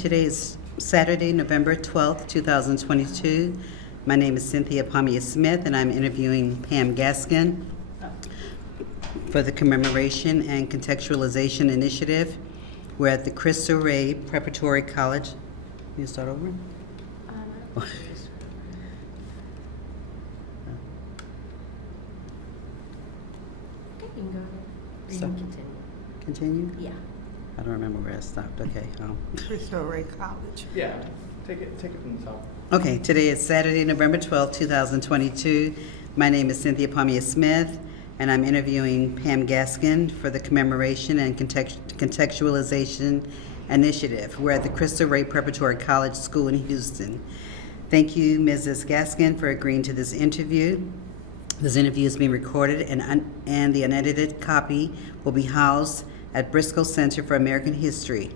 Today is Saturday, November 12th, 2022. My name is Cynthia Pam Smith, and I'm interviewing Pam Gaskin for the Commemoration and Contextualization Initiative. We're at the Precursor Preparatory College. You start over? Okay, you can go ahead. Or you So- can continue. Continue? Yeah. I don't remember where I stopped. Okay. Precursor College. Yeah, take it from the top. Okay, today is Saturday, November 12th, 2022. My name is Cynthia Pam Smith, and I'm interviewing Pam Gaskin for the Commemoration and Contextualization Initiative. We're at the Cristo Rey Preparatory College School in Houston. Thank you, Mrs. Gaskin, for agreeing to this interview. This interview is being recorded, and the unedited copy will be housed at Briscoe Center for American History.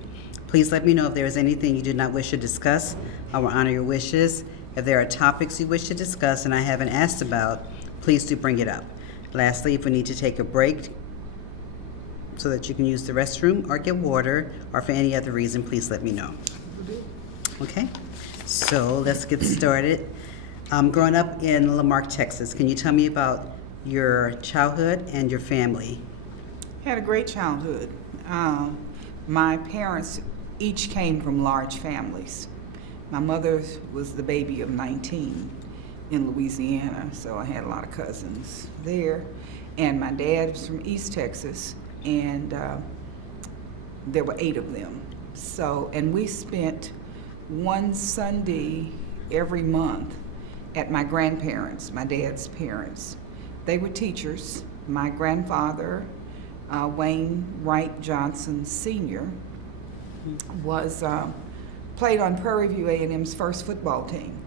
Please let me know if there is anything you do not wish to discuss. I will honor your wishes. If there are topics you wish to discuss and I haven't asked about, please do bring it up. Lastly, if we need to take a break so that you can use the restroom or get water, or for any other reason, please let me know. Okay, so let's get started. Growing up in Lamarck, Texas, can you tell me about your childhood and your family? Had a great childhood. My parents each came from large families. My mother was the baby of 19 in Louisiana, so I had a lot of cousins there. And my dad was from East Texas, and there were 8 of them. So, and we spent one Sunday every month at my grandparents', my dad's parents. They were teachers. My grandfather, Wayne Wright Johnson Sr., was played on Prairie View A&M's first football team.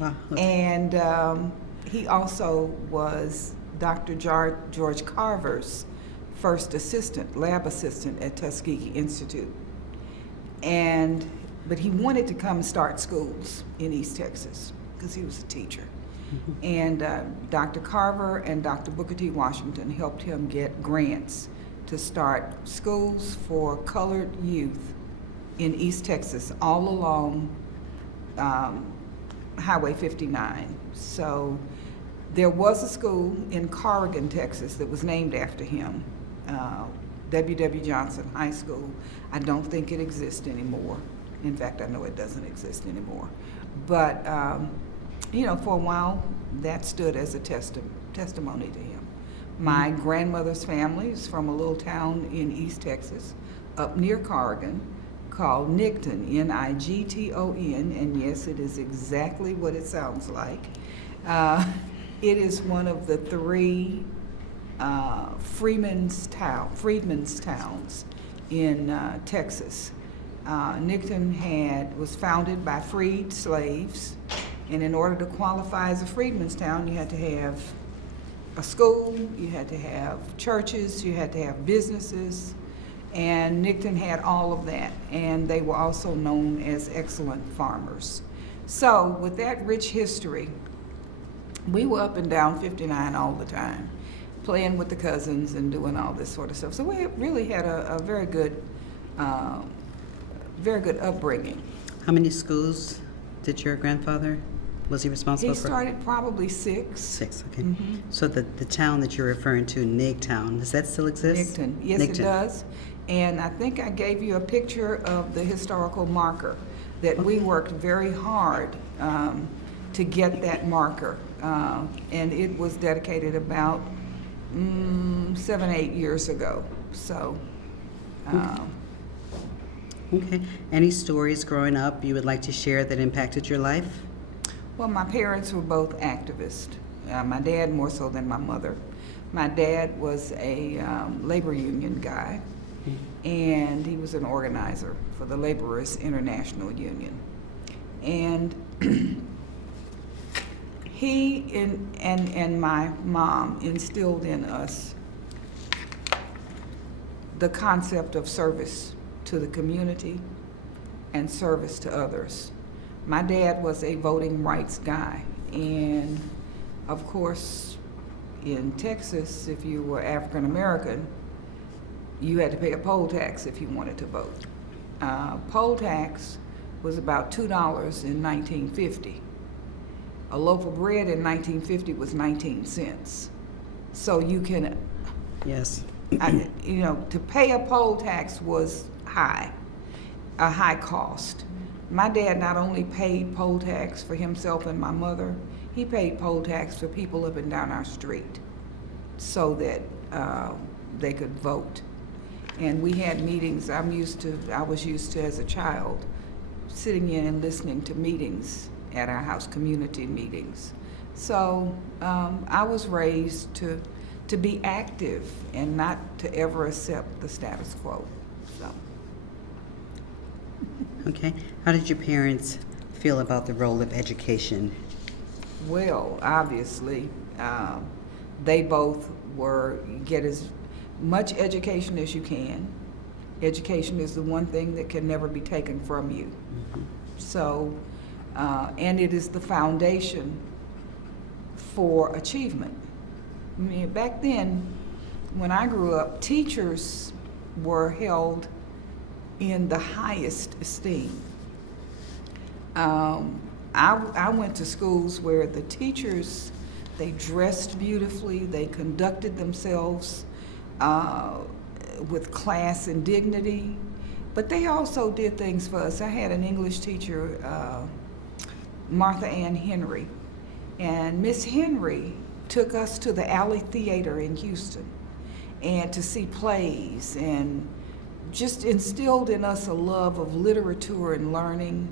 Wow. And he also was Dr. George Carver's first assistant, lab assistant at Tuskegee Institute. But he wanted to come start schools in East Texas because he was a teacher. And Dr. Carver and Dr. Booker T. Washington helped him get grants to start schools for colored youth in East Texas, all along Highway 59. So there was a school in Corrigan, Texas that was named after him, W.W. Johnson High School. I don't think it exists anymore. In fact, I know it doesn't exist anymore. But for a while, that stood as a testimony to him. My grandmother's family is from a little town in East Texas, up near Corrigan, called Nigton, Nigton, and yes, it is exactly what it sounds like. It is one of the 3 freedmen's towns in Texas. Nigton was founded by freed slaves. And in order to qualify as a freedmen's town, you had to have a school, you had to have churches, you had to have businesses, and Nigton had all of that. And they were also known as excellent farmers. So with that rich history, we were up and down 59 all the time, playing with the cousins and doing all this sort of stuff. So we really had a very good upbringing. How many schools did your grandfather, was he responsible He for? started probably 6. 6, okay. Mhm. So the town that you're referring to, Nigtown, does that still exist? Nigton. Yes, Nigton. it does. And I think I gave you a picture of the historical marker that we worked very hard to get that marker. And it was dedicated about 7, 8 years ago. So, Okay. Any stories growing up you would like to share that impacted your life? well, my parents were both activists. My dad more so than my mother. My dad was a labor union guy, and he was an organizer for the Laborers International Union. And he and my mom instilled in us the concept of service to the community and service to others. My dad was a voting rights guy, and of course, in Texas, if you were African American, you had to pay a poll tax if you wanted to vote. Poll tax was about $2 in 1950. A loaf of bread in 1950 was 19 cents. So you can, Yes. to pay a poll tax was a high cost. My dad not only paid poll tax for himself and my mother, he paid poll tax for people up and down our street so that they could vote. And we had meetings. I was used to as a child sitting in and listening to meetings at our house, community meetings. So I was raised to be active and not to ever accept the status quo. So. Okay. How did your parents feel about the role of education? Well, obviously, they both get as much education as you can. Education is the one thing that can never be taken from you. So, and it is the foundation for achievement. I mean, back then, when I grew up, teachers were held in the highest esteem. I went to schools where the teachers, they dressed beautifully, they conducted themselves with class and dignity, but they also did things for us. I had an English teacher, Martha Ann Henry, and Miss Henry took us to the Alley Theater in Houston and to see plays, and just instilled in us a love of literature and learning.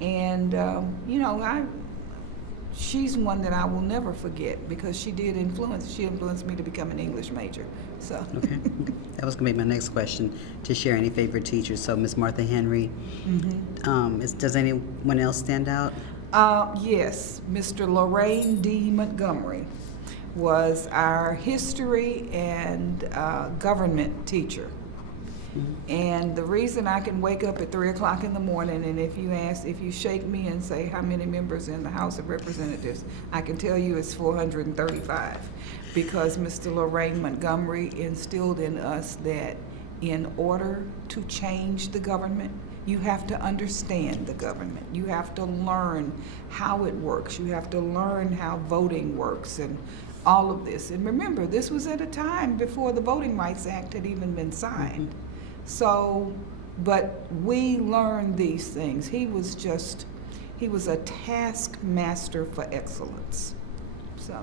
And she's one that I will never forget because she influenced me to become an English major. So. Okay. That was going to be my next question, to share any favorite teachers. So Miss Martha Henry. Does anyone else stand out? Yes, Mr. Lorraine D. Montgomery was our history and government teacher. And the reason I can wake up at 3 o'clock in the morning, and if you shake me and say how many members in the House of Representatives, I can tell you it's 435, because Mr. Lorraine Montgomery instilled in us that in order to change the government, you have to understand the government. You have to learn how it works. You have to learn how voting works and all of this. And remember, this was at a time before the Voting Rights Act had even been signed. So, but we learned these things. He was a taskmaster for excellence. So.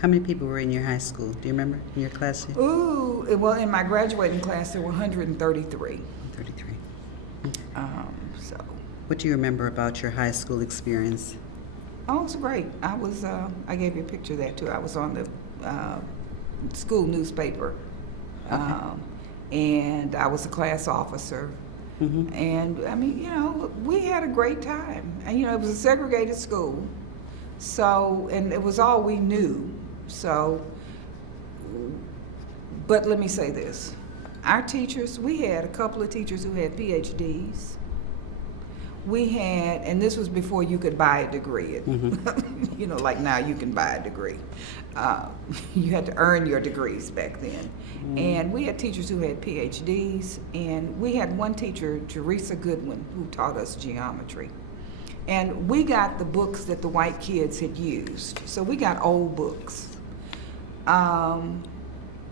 How many people were in your high school? Do you remember in your class? Ooh, well, in my graduating class, there were 133. 33. So. What do you remember about your high school experience? Oh, it's great. I gave you a picture of that too. I was on the school newspaper. Okay. And I was a class officer. And I mean, we had a great time. And it was a segregated school. So, and it was all we knew. So, but let me say this. Our teachers, we had a couple of teachers who had PhDs. We had, and this was before you could buy a degree. Like now you can buy a degree. You had to earn your degrees back then. And we had teachers who had PhDs, and we had one teacher, Teresa Goodwin, who taught us geometry. And we got the books that the white kids had used. So we got old books.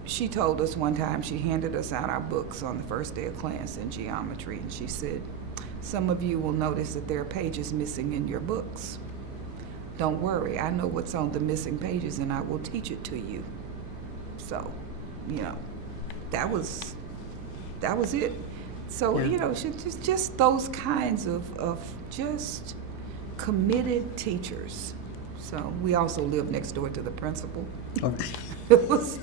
She told us one time, she handed us out our books on the first day of class in geometry, and she said, "Some of you will notice that there are pages missing in your books. Don't worry, I know what's on the missing pages and I will teach it to you." So, that was it. So, Yeah. just those kinds of just committed teachers. So we also lived next door to the principal. Oh. It was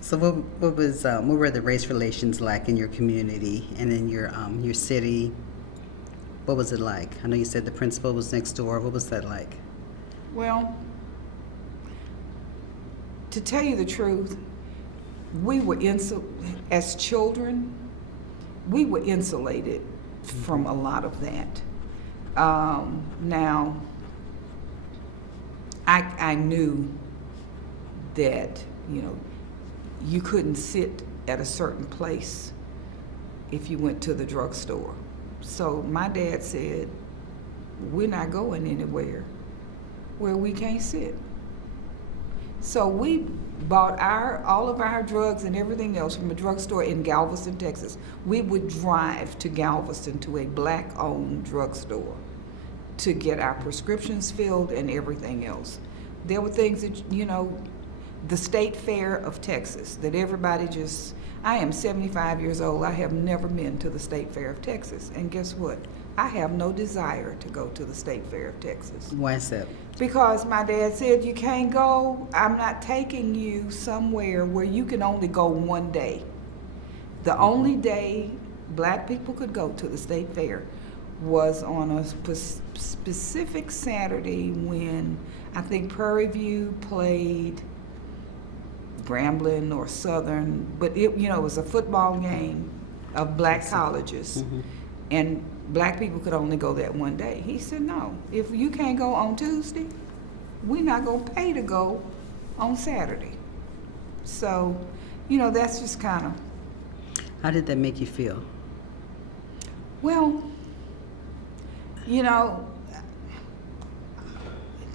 So what were the race relations like in your community and in your city? What was it like? I know you said the principal was next door. What was that like? Well, to tell you the truth, we were as children, we were insulated from a lot of that. Now, I knew that, you couldn't sit at a certain place if you went to the drugstore. So my dad said, we're not going anywhere where we can't sit. So we bought all of our drugs and everything else from a drugstore in Galveston, Texas. We would drive to Galveston to a black-owned drugstore to get our prescriptions filled and everything else. There were things that, the State Fair of Texas, that everybody just, I am 75 years old. I have never been to the State Fair of Texas. And guess what? I have no desire to go to the State Fair of Texas. Why is that? Because my dad said, you can't go. I'm not taking you somewhere where you can only go one day. The only day black people could go to the State Fair was on a specific Saturday when I think Prairie View played Grambling or Southern, but it was a football game of black colleges. Mm-hmm. And black people could only go that one day. He said, no, if you can't go on Tuesday, we're not going to pay to go on Saturday. So, that's just kind of. How did that make you feel? Well, it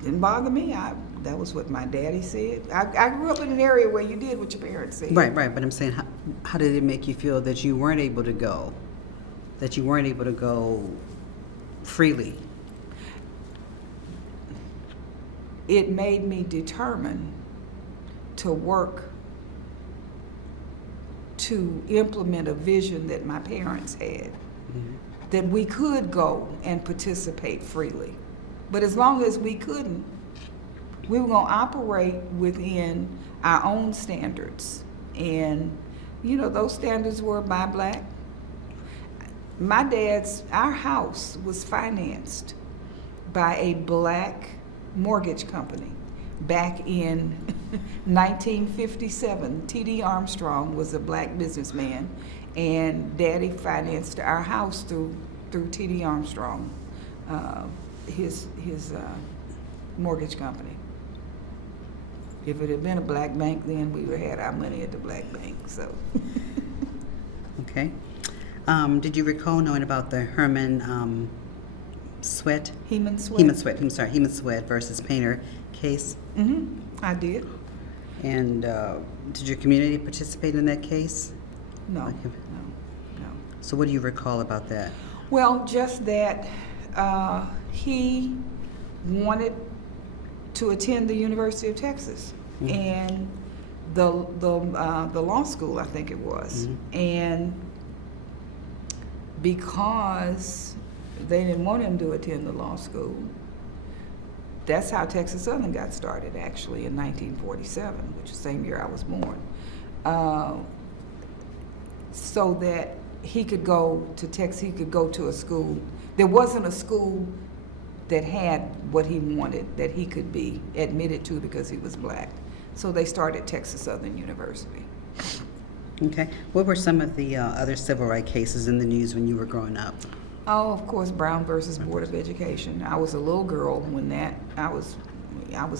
didn't bother me. That was what my daddy said. I grew up in an area where you did what your parents said. Right, but I'm saying, how did it make you feel that you weren't able to go? That you weren't able to go freely? It made me determined to work to implement a vision that my parents had, that we could go and participate freely. But as long as we couldn't, we were going to operate within our own standards. And, those standards were by black. Our house was financed by a black mortgage company back in 1957. T.D. Armstrong was a black businessman, and Daddy financed our house through T.D. Armstrong, his mortgage company. If it had been a black bank, then we would have had our money at the black bank. So. Okay. Did you recall knowing about the Heman Sweat versus Painter case? Mm-hmm. I did. And did your community participate in that case? No, Okay. no. So what do you recall about that? Well, just that he wanted to attend the University of Texas, and the law school, I think it was, and because they didn't want him to attend the law school, that's how Texas Southern got started, actually, in 1947, which is the same year I was born, so that he could go to Texas, he could go to a school. There wasn't a school that had what he wanted that he could be admitted to because he was black. So they started Texas Southern University. Okay. What were some of the other civil rights cases in the news when you were growing up? Oh, of course, Brown versus Board of Education. I was a little girl when I was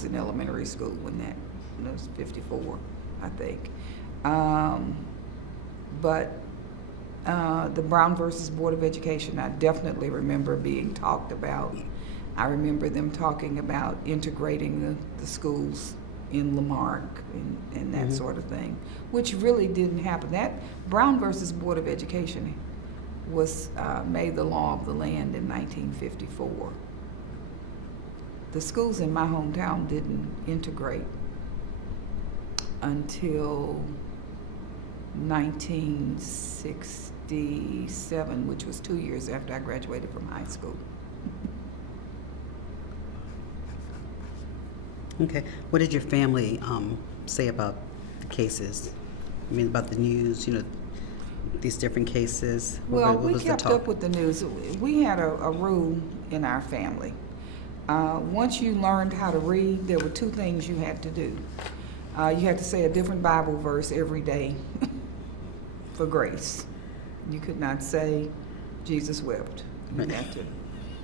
in elementary school when that, it was 54, I think. But the Brown versus Board of Education, I definitely remember being talked about. I remember them talking about integrating the schools in Lamarck and that sort of thing, which really didn't happen. That Brown versus Board of Education was made the law of the land in 1954. The schools in my hometown didn't integrate until 1967, which was 2 years after I graduated from high school. Okay. What did your family say about the cases? I mean, about the news, these different cases? Well, what we was the kept talk? up with the news. We had a rule in our family. Once you learned how to read, there were two things you had to do. You had to say a different Bible verse every day for grace. You could not say Jesus wept. You had to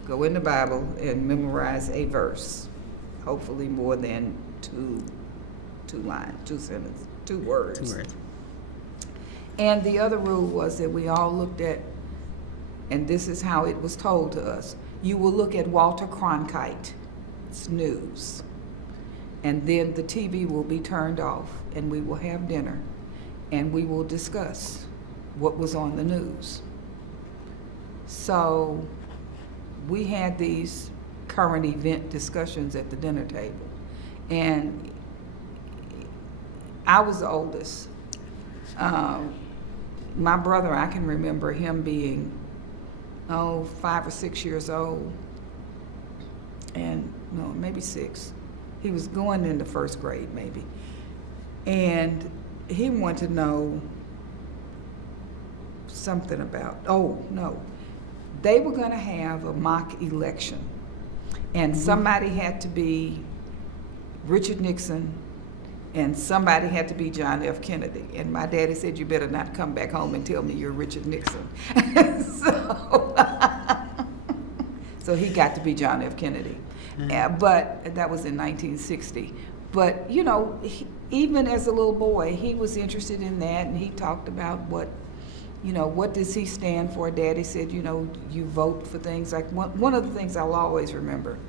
go in the Bible and memorize a verse, hopefully more than two lines, 2 sentences, 2 words. 2 words. And the other rule was that we all looked at, and this is how it was told to us, you will look at Walter Cronkite's news, and then the TV will be turned off, and we will have dinner, and we will discuss what was on the news. So we had these current event discussions at the dinner table, and I was the oldest. My brother, I can remember him being, 5 or 6 years old, and no, maybe 6. He was going into first grade, maybe. And he wanted to know something about, they were going to have a mock election, and somebody had to be Richard Nixon, and somebody had to be John F. Kennedy. And my daddy said, you better not come back home and tell me you're Richard Nixon. So he got to be John F. Kennedy. But that was in 1960. But, even as a little boy, he was interested in that, and he talked about what does he stand for? Daddy said, you vote for things like, one of the things I'll always remember,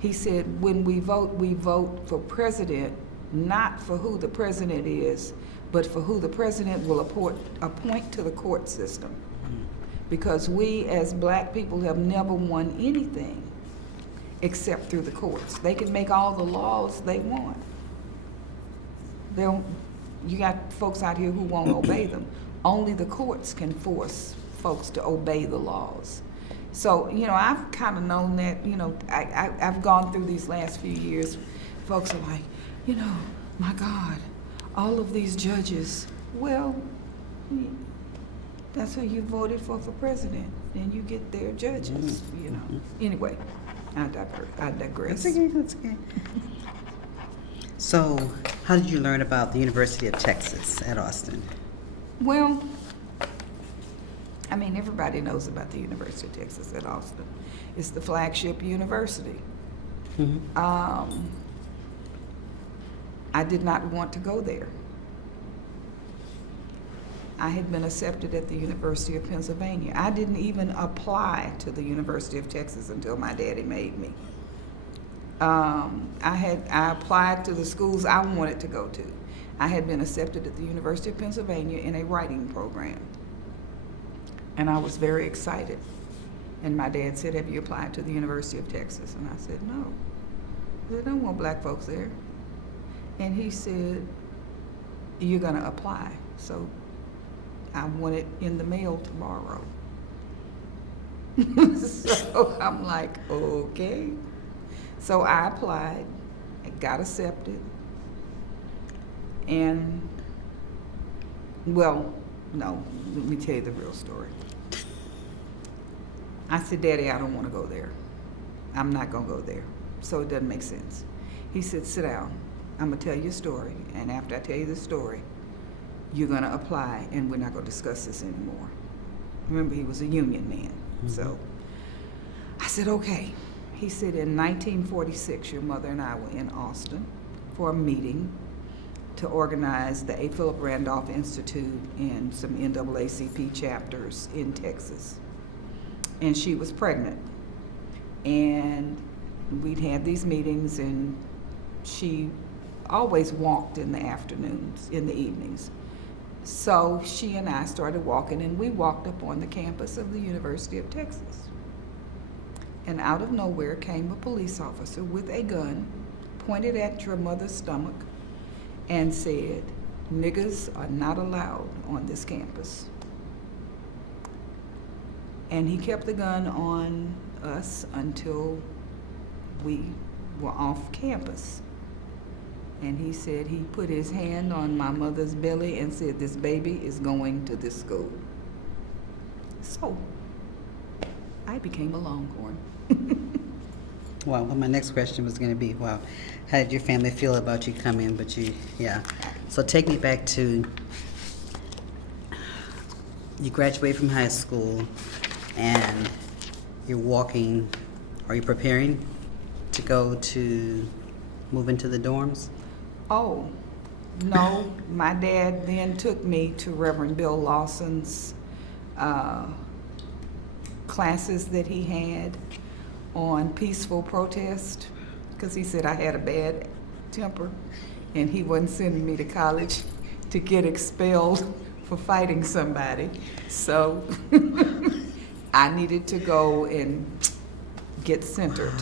he said, when we vote for president, not for who the president is, but for who the president will appoint to the court system. Because we as black people have never won anything except through the courts. They can make all the laws they want. You got folks out here who won't obey them. Only the courts can force folks to obey the laws. So, I've kind of known that, I've gone through these last few years. Folks are like, my God, all of these judges. Well, that's who you voted for president. Then you get their judges, Anyway, I digress. That's okay, that's okay. So, how did you learn about the University of Texas at Austin? Well, everybody knows about the University of Texas at Austin. It's the flagship university. Mm-hmm. I did not want to go there. I had been accepted at the University of Pennsylvania. I didn't even apply to the University of Texas until my daddy made me. I applied to the schools I wanted to go to. I had been accepted at the University of Pennsylvania in a writing program. And I was very excited. And my dad said, have you applied to the University of Texas? And I said, no. They don't want black folks there. And he said, you're going to apply. So I want it in the mail tomorrow. So I'm like, okay. So I applied, I got accepted. And, well, no, let me tell you the real story. I said, Daddy, I don't want to go there. I'm not going to go there. So it doesn't make sense. He said, sit down. I'm going to tell you a story. And after I tell you the story, you're going to apply, and we're not going to discuss this anymore. Remember, he was a union man. Mm-hmm. So I said, okay. He said, in 1946, your mother and I were in Austin for a meeting to organize the A. Philip Randolph Institute and some NAACP chapters in Texas. And she was pregnant. And we'd had these meetings, and she always walked in the afternoons, in the evenings. So she and I started walking, and we walked up on the campus of the University of Texas. And out of nowhere came a police officer with a gun, pointed at your mother's stomach, and said, niggers are not allowed on this campus. And he kept the gun on us until we were off campus. And he said he put his hand on my mother's belly and said, this baby is going to this school. So I became a Longhorn. Well, my next question was going to be, how did your family feel about you coming? So take me back to, you graduate from high school, and you're walking, are you preparing to move into the dorms? Oh, No, my dad then took me to Reverend Bill Lawson's classes that he had on peaceful protest, because he said I had a bad temper and he wasn't sending me to college to get expelled for fighting somebody. So I needed to go and get centered.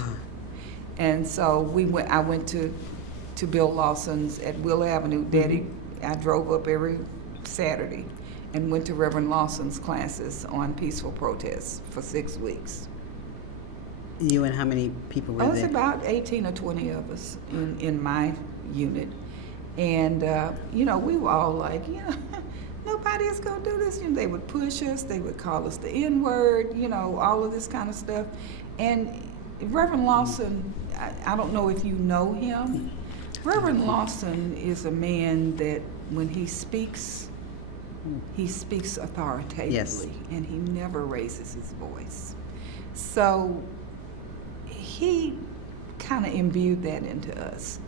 And so I went to Bill Lawson's at Will Avenue. Daddy, I drove up every Saturday and went to Reverend Lawson's classes on peaceful protests for 6 weeks. You and how many people were It was there? about 18 or 20 of us in my unit. And, we were all like, nobody's going to do this. They would push us. They would call us the N-word, all of this kind of stuff. And Reverend Lawson, I don't know if you know him. Reverend Lawson is a man that when he speaks authoritatively. Yes. And he never raises his voice. So he kind of imbued that into us.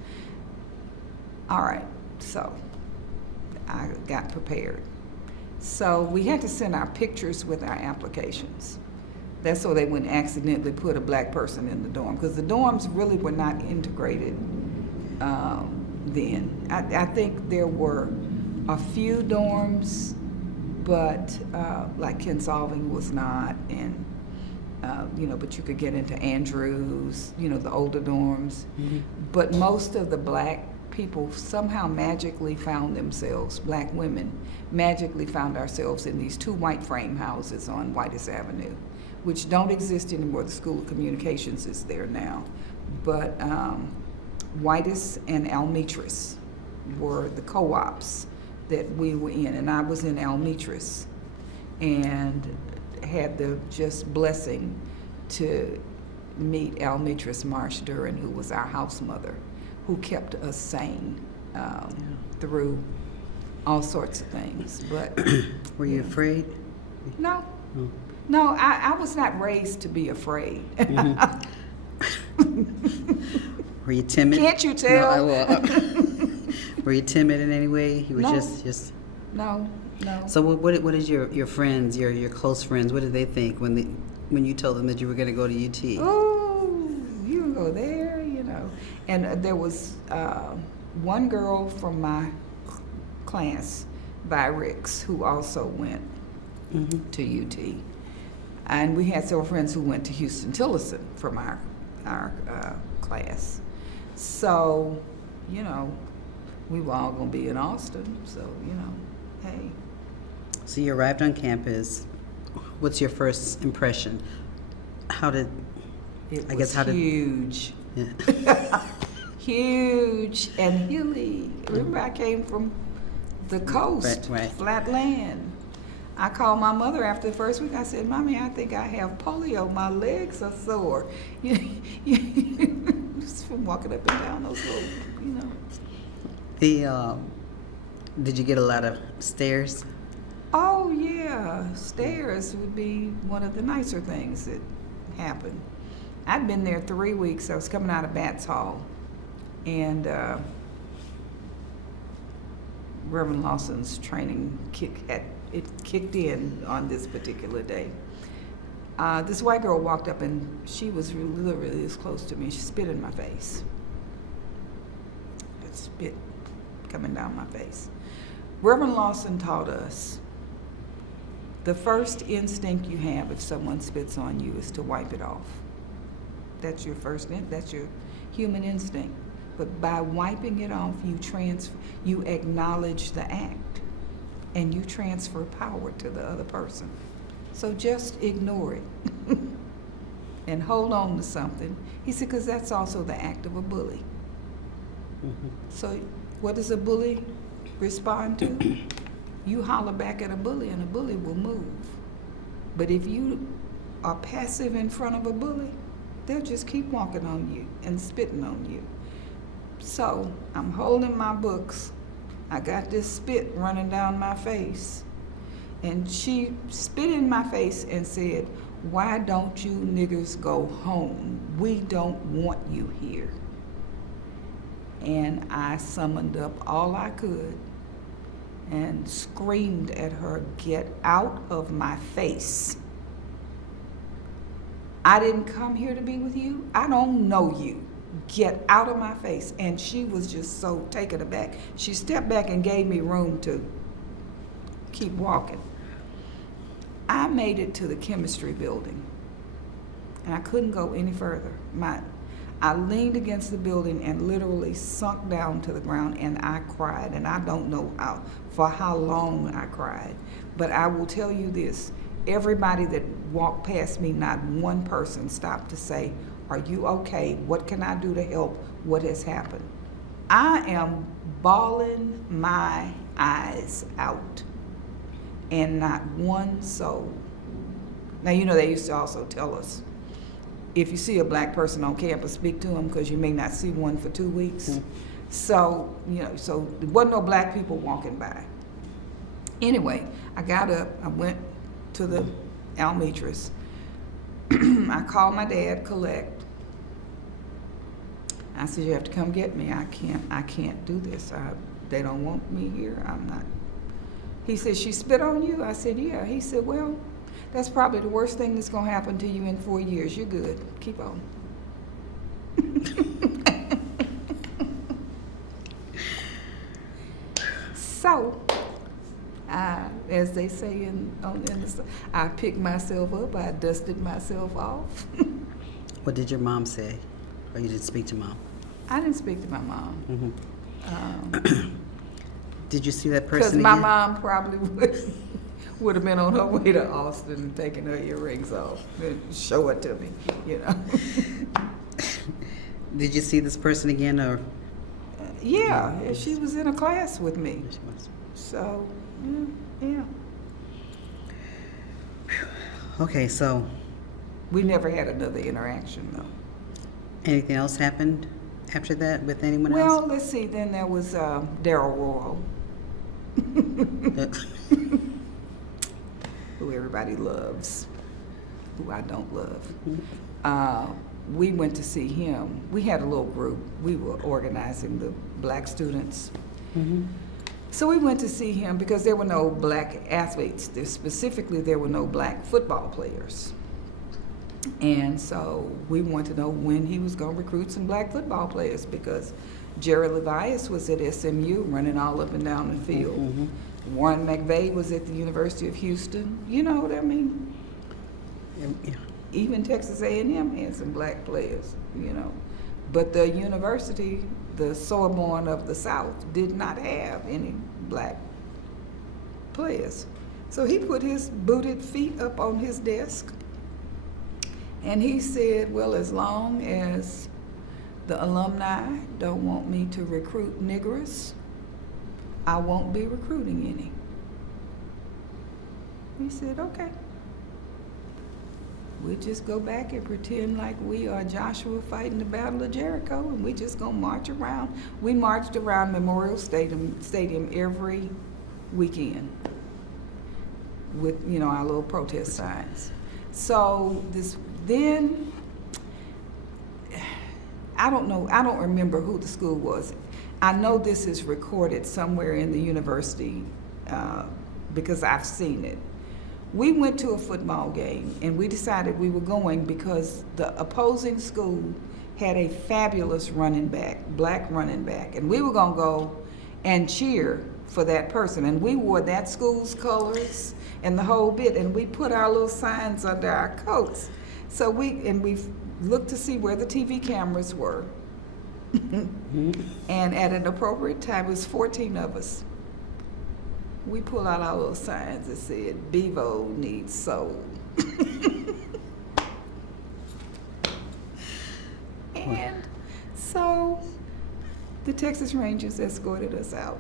All right, so I got prepared. So we had to send our pictures with our applications. That's so they wouldn't accidentally put a black person in the dorm, because the dorms really were not integrated then. I think there were a few dorms, but like Kinsolving was not, and but you could get into Andrews, the older dorms. Mm-hmm. But most of the black people somehow magically found themselves, black women magically found ourselves in these 2 white frame houses on Whitus Avenue, which don't exist anymore. The School of Communications is there now. But Whitus and Almetris were the co-ops that we were in, and I was in Almetris and had the just blessing to meet Almetris Marsh Duran, who was our house mother, who kept us sane through all sorts of things. But Were you afraid? no, Oh. no, I was not raised to be afraid. Were you timid? Can't you No, tell? I will. Were you timid in any way? You were No. just. No. So what is your friends, your close friends? What did they think when you told them that you were going to go to UT? Oh, you go there, And there was one girl from my class, by Ricks, who also went Mm-hmm. to UT. And we had several friends who went to Houston-Tillotson from our class. So, we were all going to be in Austin, so, hey. So you arrived on campus. What's your first impression? It I was guess how did- huge. Yeah. Huge and hilly. Remember, I came from the coast, Right. flat land. I called my mother after the first week. I said, "Mommy, I think I have polio. My legs are sore." Just from walking up and down those little, Did you get a lot of stares? Oh yeah, stairs would be one of the nicer things that happened. I'd been there 3 weeks. I was coming out of Bats Hall, and Reverend Lawson's training kicked in on this particular day. This white girl walked up, and she was literally this close to me. She spit in my face. That spit coming down my face. Reverend Lawson taught us the first instinct you have if someone spits on you is to wipe it off. That's your that's your human instinct. But by wiping it off, you acknowledge the act, and you transfer power to the other person. So just ignore it and hold on to something. He said, because that's also the act of a bully. Mm-hmm. So what does a bully respond to? You holler back at a bully, and a bully will move. But if you are passive in front of a bully, they'll just keep walking on you and spitting on you. So I'm holding my books. I got this spit running down my face. And she spit in my face and said, "Why don't you niggers go home? We don't want you here." And I summoned up all I could and screamed at her, "Get out of my face. I didn't come here to be with you. I don't know you. Get out of my face." And she was just so taken aback. She stepped back and gave me room to keep walking. I made it to the chemistry building, and I couldn't go any further. I leaned against the building and literally sunk down to the ground, and I cried, and I don't know for how long I cried. But I will tell you this, everybody that walked past me, not one person stopped to say, "Are you okay? What can I do to help? What has happened?" I am bawling my eyes out, and not one soul. Now, you know, they used to also tell us, if you see a black person on campus, speak to them, because you may not see one for 2 weeks. Mm-hmm. So, you know, so there wasn't no black people walking by. Anyway, I got up, I went to the Almetris. I called my dad, collect. I said, "You have to come get me. I can't do this. They don't want me here. I'm not." He said, "She spit on you?" I said, "Yeah." He said, "Well, that's probably the worst thing that's going to happen to you in 4 years. You're good. Keep on." So, as they say I picked myself up. I dusted myself off. What did your mom say? Or you didn't speak to mom? I didn't speak to my mom. Mm-hmm. Did you see that person Because again? my mom probably would have been on her way to Austin and taking her earrings off and show it to me, you know. Did you see this person again, or? Yeah, she was in a class with me. She was. So, yeah. Okay, so We never had another interaction, though. anything else happened after that with anyone Well, else? let's see. Then there was Daryl Royal, who everybody loves, who I don't love. We went to see him. We had a little group. We were organizing the black students. Mm-hmm. So we went to see him because there were no black athletes. Specifically, there were no black football players. And so we wanted to know when he was going to recruit some black football players, because Jerry Levias was at SMU running all up and down the field. Mm-hmm. Warren McVeigh was at the University of Houston. You know what I mean? Yeah. Even Texas A&M had some black players, you know. But the university, the Sorbonne of the South, did not have any black players. So he put his booted feet up on his desk, and he said, "Well, as long as the alumni don't want me to recruit niggers, I won't be recruiting any." He said, "Okay. We'll just go back and pretend like we are Joshua fighting the Battle of Jericho, and we just gonna march around." We marched around Memorial Stadium every weekend with, you know, our little protest signs. So then I don't remember who the school was. I know this is recorded somewhere in the university because I've seen it. We went to a football game, and we decided we were going because the opposing school had a fabulous running back, black running back, and we were gonna go and cheer for that person. And we wore that school's colors and the whole bit, and we put our little signs under our coats. So we looked to see where the TV cameras were. And at an appropriate time, it was 14 of us. We pull out our little signs that said, "Bevo needs soul." And so the Texas Rangers escorted us out.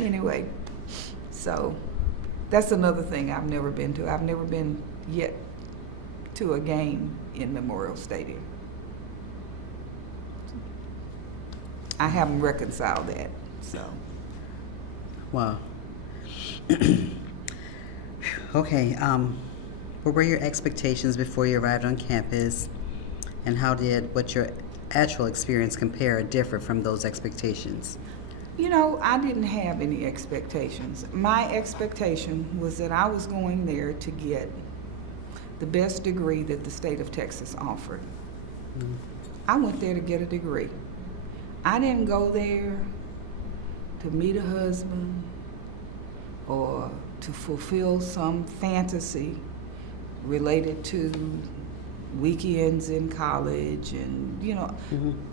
Anyway, so that's another thing I've never been to. I've never been yet to a game in Memorial Stadium. I haven't reconciled that, so. Wow. Okay, what were your expectations before you arrived on campus? And how did what your actual experience compare or differ from those expectations? You know, I didn't have any expectations. My expectation was that I was going there to get the best degree that the state of Texas offered. I went there to get a degree. I didn't go there to meet a husband or to fulfill some fantasy related to weekends in college and,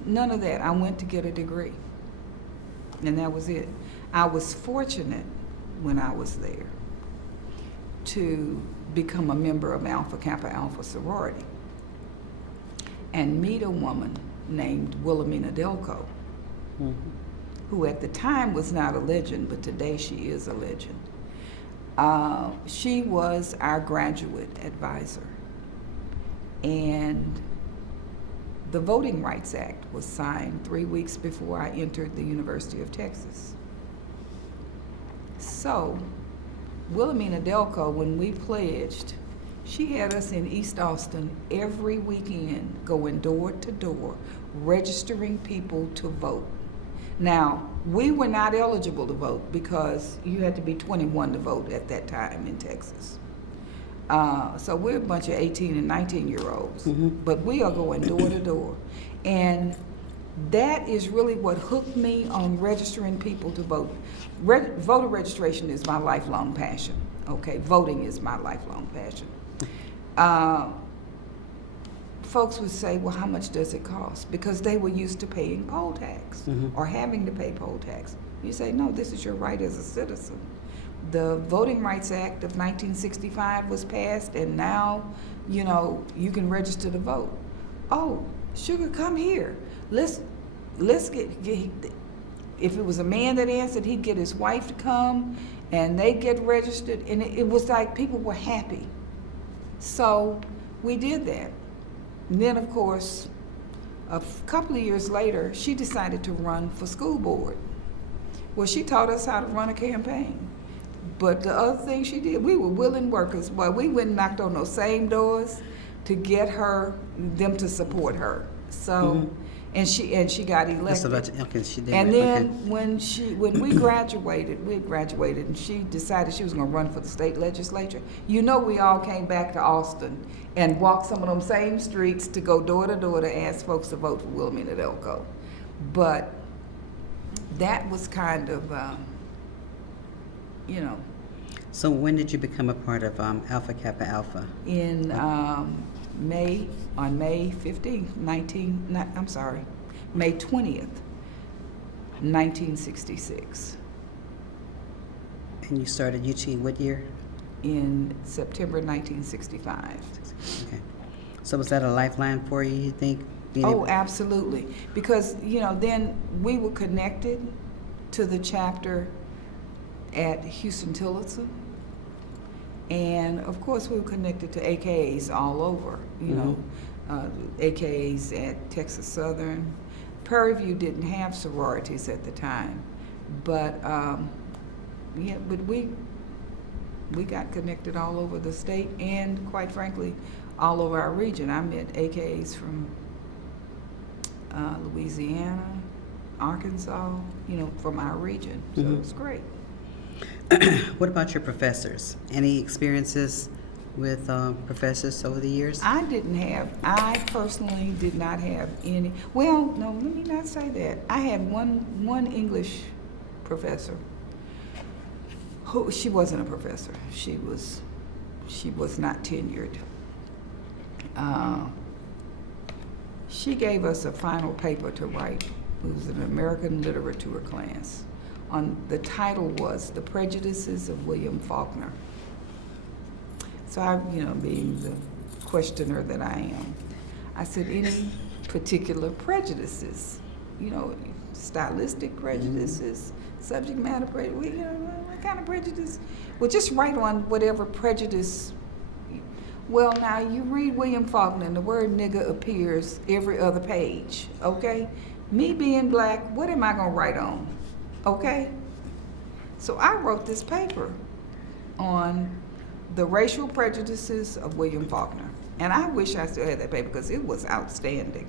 none of that. I went to get a degree. And that was it. I was fortunate when I was there to become a member of Alpha Kappa Alpha sorority and meet a woman named Wilhelmina Delco, who at the time was not a legend, but today she is a legend. She was our graduate advisor, and the Voting Rights Act was signed 3 weeks before I entered the University of Texas. So, Wilhelmina Delco, when we pledged, she had us in East Austin every weekend going door to door, registering people to vote. Now, we were not eligible to vote because you had to be 21 to vote at that time in Texas. So we're a bunch of 18 and 19-year-olds, but we are going door to door. And that is really what hooked me on registering people to vote. Voter registration is my lifelong passion, okay? Voting is my lifelong passion. Folks would say, well, how much does it cost? Because they were used to paying poll tax or having to pay poll tax. You say, no, this is your right as a citizen. The Voting Rights Act of 1965 was passed, and now, you can register to vote. Oh, sugar, come here. Let's get, if it was a man that answered, he'd get his wife to come, and they'd get registered, and it was like people were happy. So we did that. And then, of course, a couple of years later, she decided to run for school board. Well, she taught us how to run a campaign. But the other thing she did, we were willing workers. Well, we went and knocked on those same doors to get them to support her. So, and she got elected. That's about to, okay, she did. And Okay. then when we graduated, and she decided she was going to run for the state legislature. We all came back to Austin and walked some of them same streets to go door to door to ask folks to vote for Wilhelmina Delco. But that was kind of, So when did you become a part of Alpha Kappa Alpha? in May 15th, May 20th, 1966. And you started UT what year? In September 1965. Okay. So was that a lifeline for you, you think? Oh, absolutely. Because, then we were connected to the chapter at Houston-Tillotson. And of course, we were connected to AKAs all over, AKAs at Texas Southern. Prairie View didn't have sororities at the time, but but we got connected all over the state and, quite frankly, all over our region. I met AKAs from Louisiana, Arkansas, from our region. So it was great. What about your professors? Any experiences with professors over the years? I personally did not have any. Well, no, let me not say that. I had one English professor who, she wasn't a professor. She was not tenured. She gave us a final paper to write. It was an American literature class. The title was The Prejudices of William Faulkner. So I, being the questioner that I am, I said, any particular prejudices, stylistic prejudices, subject matter prejudice, what kind of prejudice? Well, just write on whatever prejudice. Well, now you read William Faulkner and the word nigger appears every other page, okay? Me being black, what am I gonna write on? Okay? So I wrote this paper on the racial prejudices of William Faulkner. And I wish I still had that paper because it was outstanding.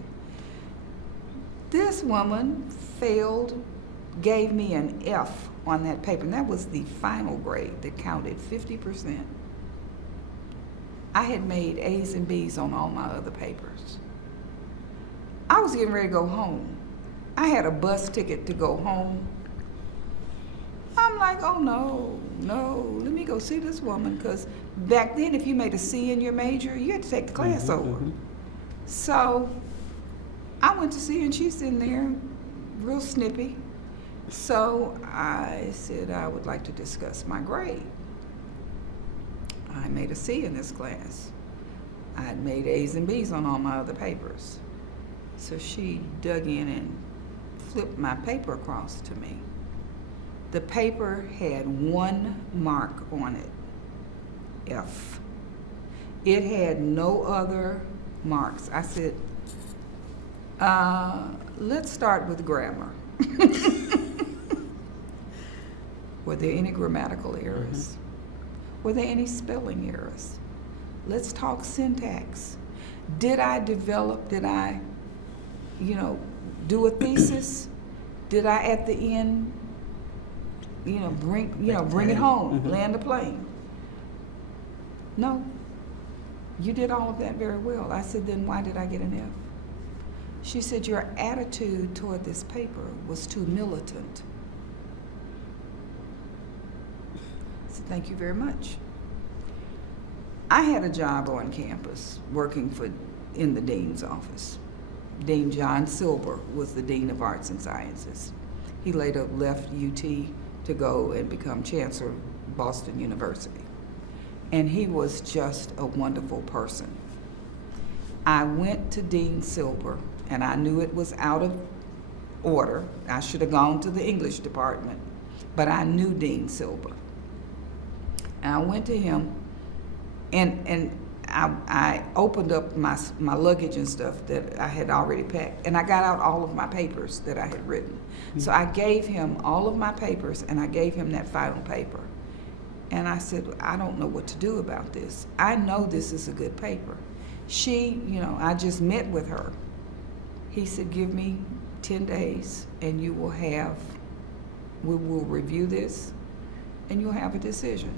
This woman gave me an F on that paper, and that was the final grade that counted 50%. I had made A's and B's on all my other papers. I was getting ready to go home. I had a bus ticket to go home. I'm like, oh no, let me go see this woman, because back then if you made a C in your major, you had to take the class over. So I went to see her, and she's sitting there real snippy. So I said I would like to discuss my grade. I made a C in this class. I had made A's and B's on all my other papers. So she dug in and flipped my paper across to me. The paper had 1 mark on it, F. It had no other marks. I said, let's start with grammar. Were there any grammatical errors? Were there any spelling errors? Let's talk syntax. Did I do a thesis? Did I at the end, bring it home, land the plane? No. You did all of that very well. I said, then why did I get an F? She said, your attitude toward this paper was too militant. I said, thank you very much. I had a job on campus working in the dean's office. Dean John Silber was the Dean of Arts and Sciences. He later left UT to go and become Chancellor of Boston University. And he was just a wonderful person. I went to Dean Silber, and I knew it was out of order. I should have gone to the English department, but I knew Dean Silber. And I went to him, and I opened up my luggage and stuff that I had already packed, and I got out all of my papers that I had written. So I gave him all of my papers, and I gave him that final paper. And I said, I don't know what to do about this. I know this is a good paper. I just met with her. He said, give me 10 days, and we will review this, and you'll have a decision.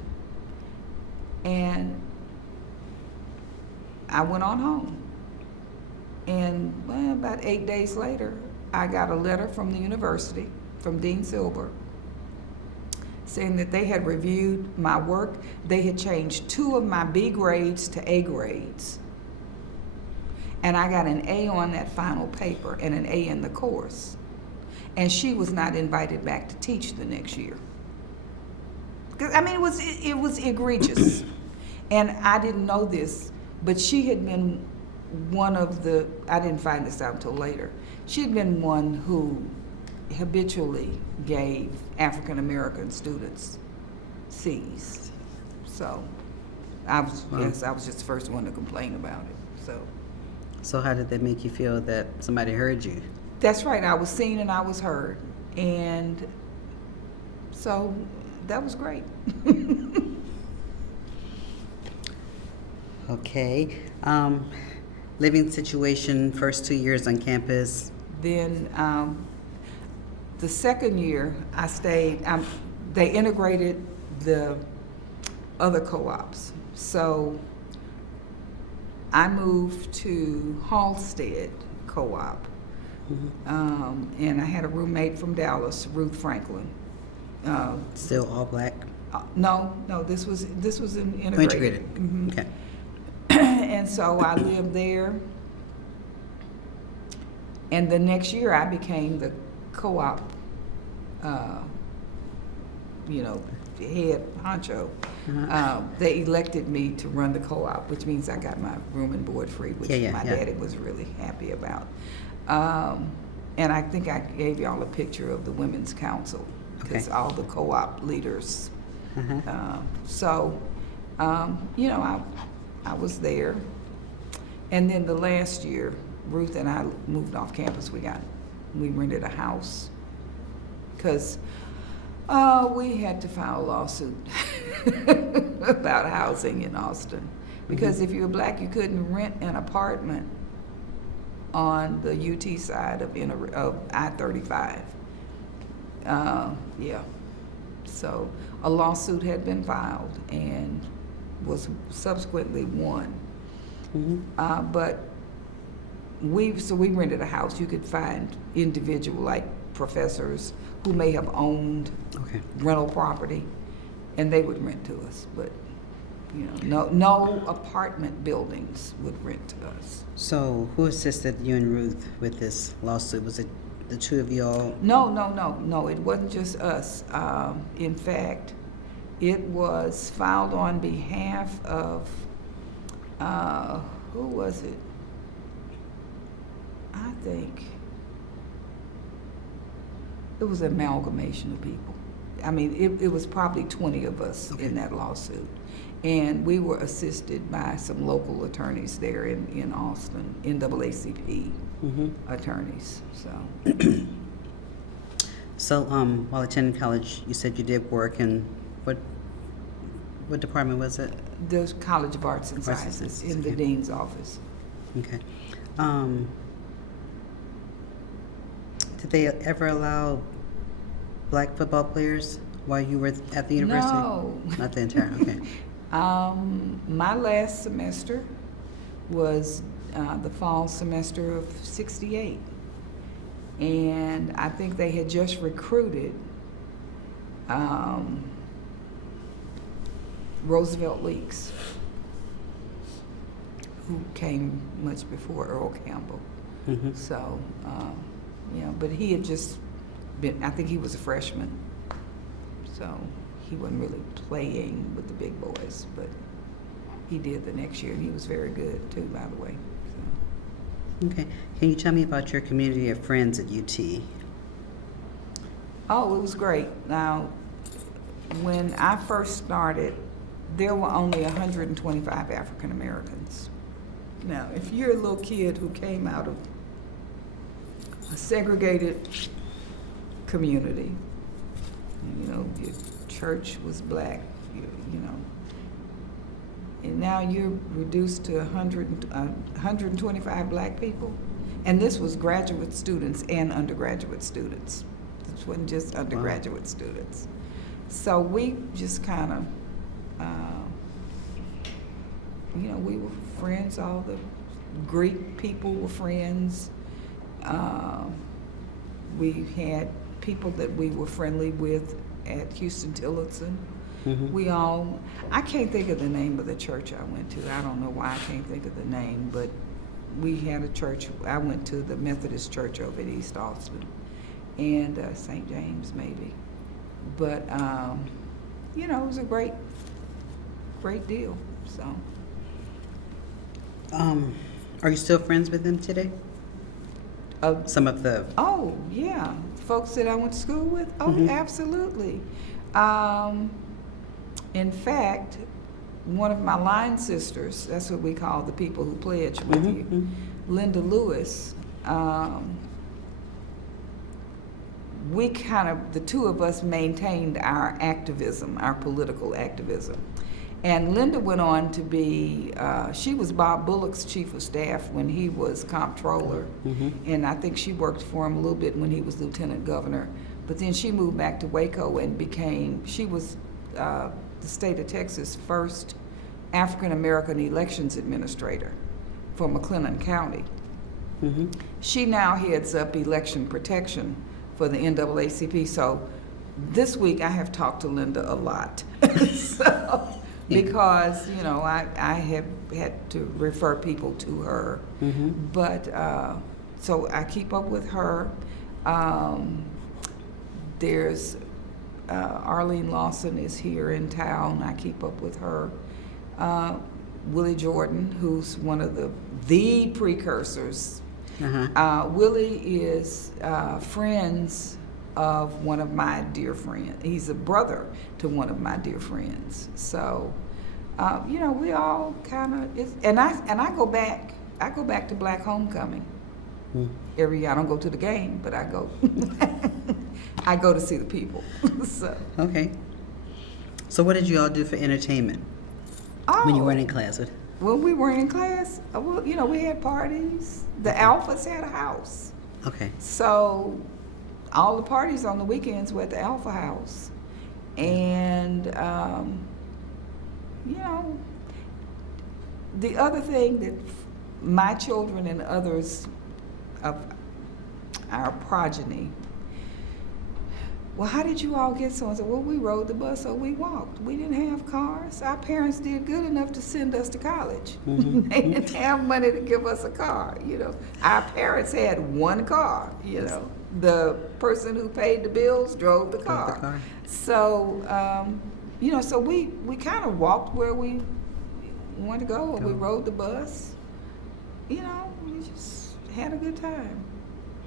And I went on home. And about 8 days later, I got a letter from the university, from Dean Silber, saying that they had reviewed my work. They had changed 2 of my B grades to A grades. And I got an A on that final paper and an A in the course. And she was not invited back to teach the next year. It was egregious. And I didn't know this, but she had been one of I didn't find this out until later. She had been one who habitually gave African American students C's. So I was just the first one to complain about it. So how did that make you feel that somebody heard you? That's right. I was seen and I was heard. And so that was great. Okay. Living situation, first 2 years on campus. Then the second year I stayed, they integrated the other co-ops. So I moved to Halstead Co-op. And I had a roommate from Dallas, Ruth Franklin. Still all black? No, this was in integrated. Okay. And so I lived there. And the next year I became the co-op, head honcho. They elected me to run the co-op, which means I got my room and board free, which my daddy was really happy about. And I think I gave y'all a picture of the Women's Council, because all the co-op leaders. I was there. And then the last year, Ruth and I moved off campus. We rented a house because we had to file a lawsuit about housing in Austin. Because if you were black, you couldn't rent an apartment on the UT side of I-35. Yeah. So a lawsuit had been filed and was subsequently won. But we rented a house. You could find individual, like professors who may have owned rental property, and they would rent to us. But no apartment buildings would rent to us. So who assisted you and Ruth with this lawsuit? Was it the two of y'all? No. It wasn't just us. In fact, it was filed on behalf of, who was it? I think it was an amalgamation of people. I mean, it was probably 20 of us in that lawsuit. And we were assisted by some local attorneys there in Austin, NAACP attorneys. So while attending college, you said you did work in what department was it? The College of Arts and Sciences, in the dean's office. Okay. Did they ever allow black football players while you were at the university? No. Not the entire, okay. My last semester was the fall semester of '68. And I think they had just recruited Roosevelt Leaks, who came much before Earl Campbell. So, but he had just been, I think he was a freshman. So he wasn't really playing with the big boys, but he did the next year, and he was very good too, by the way. So. Okay. Can you tell me about your community of friends at UT? Oh, it was great. Now, when I first started, there were only 125 African Americans. Now, if you're a little kid who came out of a segregated community, your church was black, and now you're reduced to 125 black people. And this was graduate students and undergraduate students. This wasn't just undergraduate students. So we just kind of, we were friends. All the Greek people were friends. We had people that we were friendly with at Houston Tillotson. I can't think of the name of the church I went to. I don't know why I can't think of the name, but we had a church. I went to the Methodist church over at East Austin and St. James maybe. But, it was a great deal, so. Are you still friends with them today? Some of the... Oh, yeah. Folks that I went to school with? Oh, absolutely. In fact, one of my line sisters, that's what we call the people who pledge with you, Linda Lewis, we the two of us maintained our activism, our political activism. And Linda went on to be, she was Bob Bullock's chief of staff when he was comptroller. And I think she worked for him a little bit when he was lieutenant governor. But then she moved back to Waco and she was the state of Texas' first African-American elections administrator for McLennan County. She now heads up election protection for the NAACP. So this week I have talked to Linda a lot. Because, I have had to refer people to her. But, so I keep up with her. There's Arlene Lawson is here in town. I keep up with her. Willie Jordan, who's one of the precursors. Willie is friends of one of my dear friends. He's a brother to one of my dear friends. So, we all kind of, and I go back to Black Homecoming every year. I don't go to the game, but I go. I go to see the people. So. Okay. So what did you all do for entertainment when you weren't in class? when we weren't in class, well, you know, we had parties. The Alphas had a house. Okay. So all the parties on the weekends were at the Alpha House. And, you know, the other thing that my children and others of our progeny, well, how did you all get so and so? Well, we rode the bus or we walked. We didn't have cars. Our parents did good enough to send us to college. Mm-hmm. They didn't have money to give us a car, you know. Our parents had one car, you know. The person who paid the bills drove the car. So, you know, so we kind of walked where we wanted to go, or we rode the bus. You know, we just had a good time.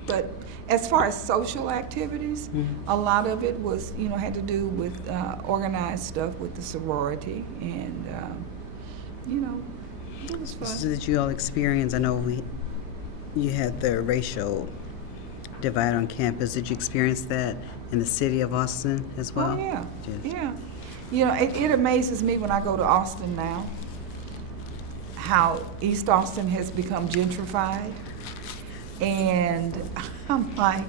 But as far as social activities, a lot of it was, you know, had to do with organized stuff with the sorority, and you know, it was fun. So did you all experience, I know you had the racial divide on campus. Did you experience that in the city of Austin as well? Oh, yeah, Yes. yeah. You know, it amazes me when I go to Austin now, how East Austin has become gentrified. And I'm like,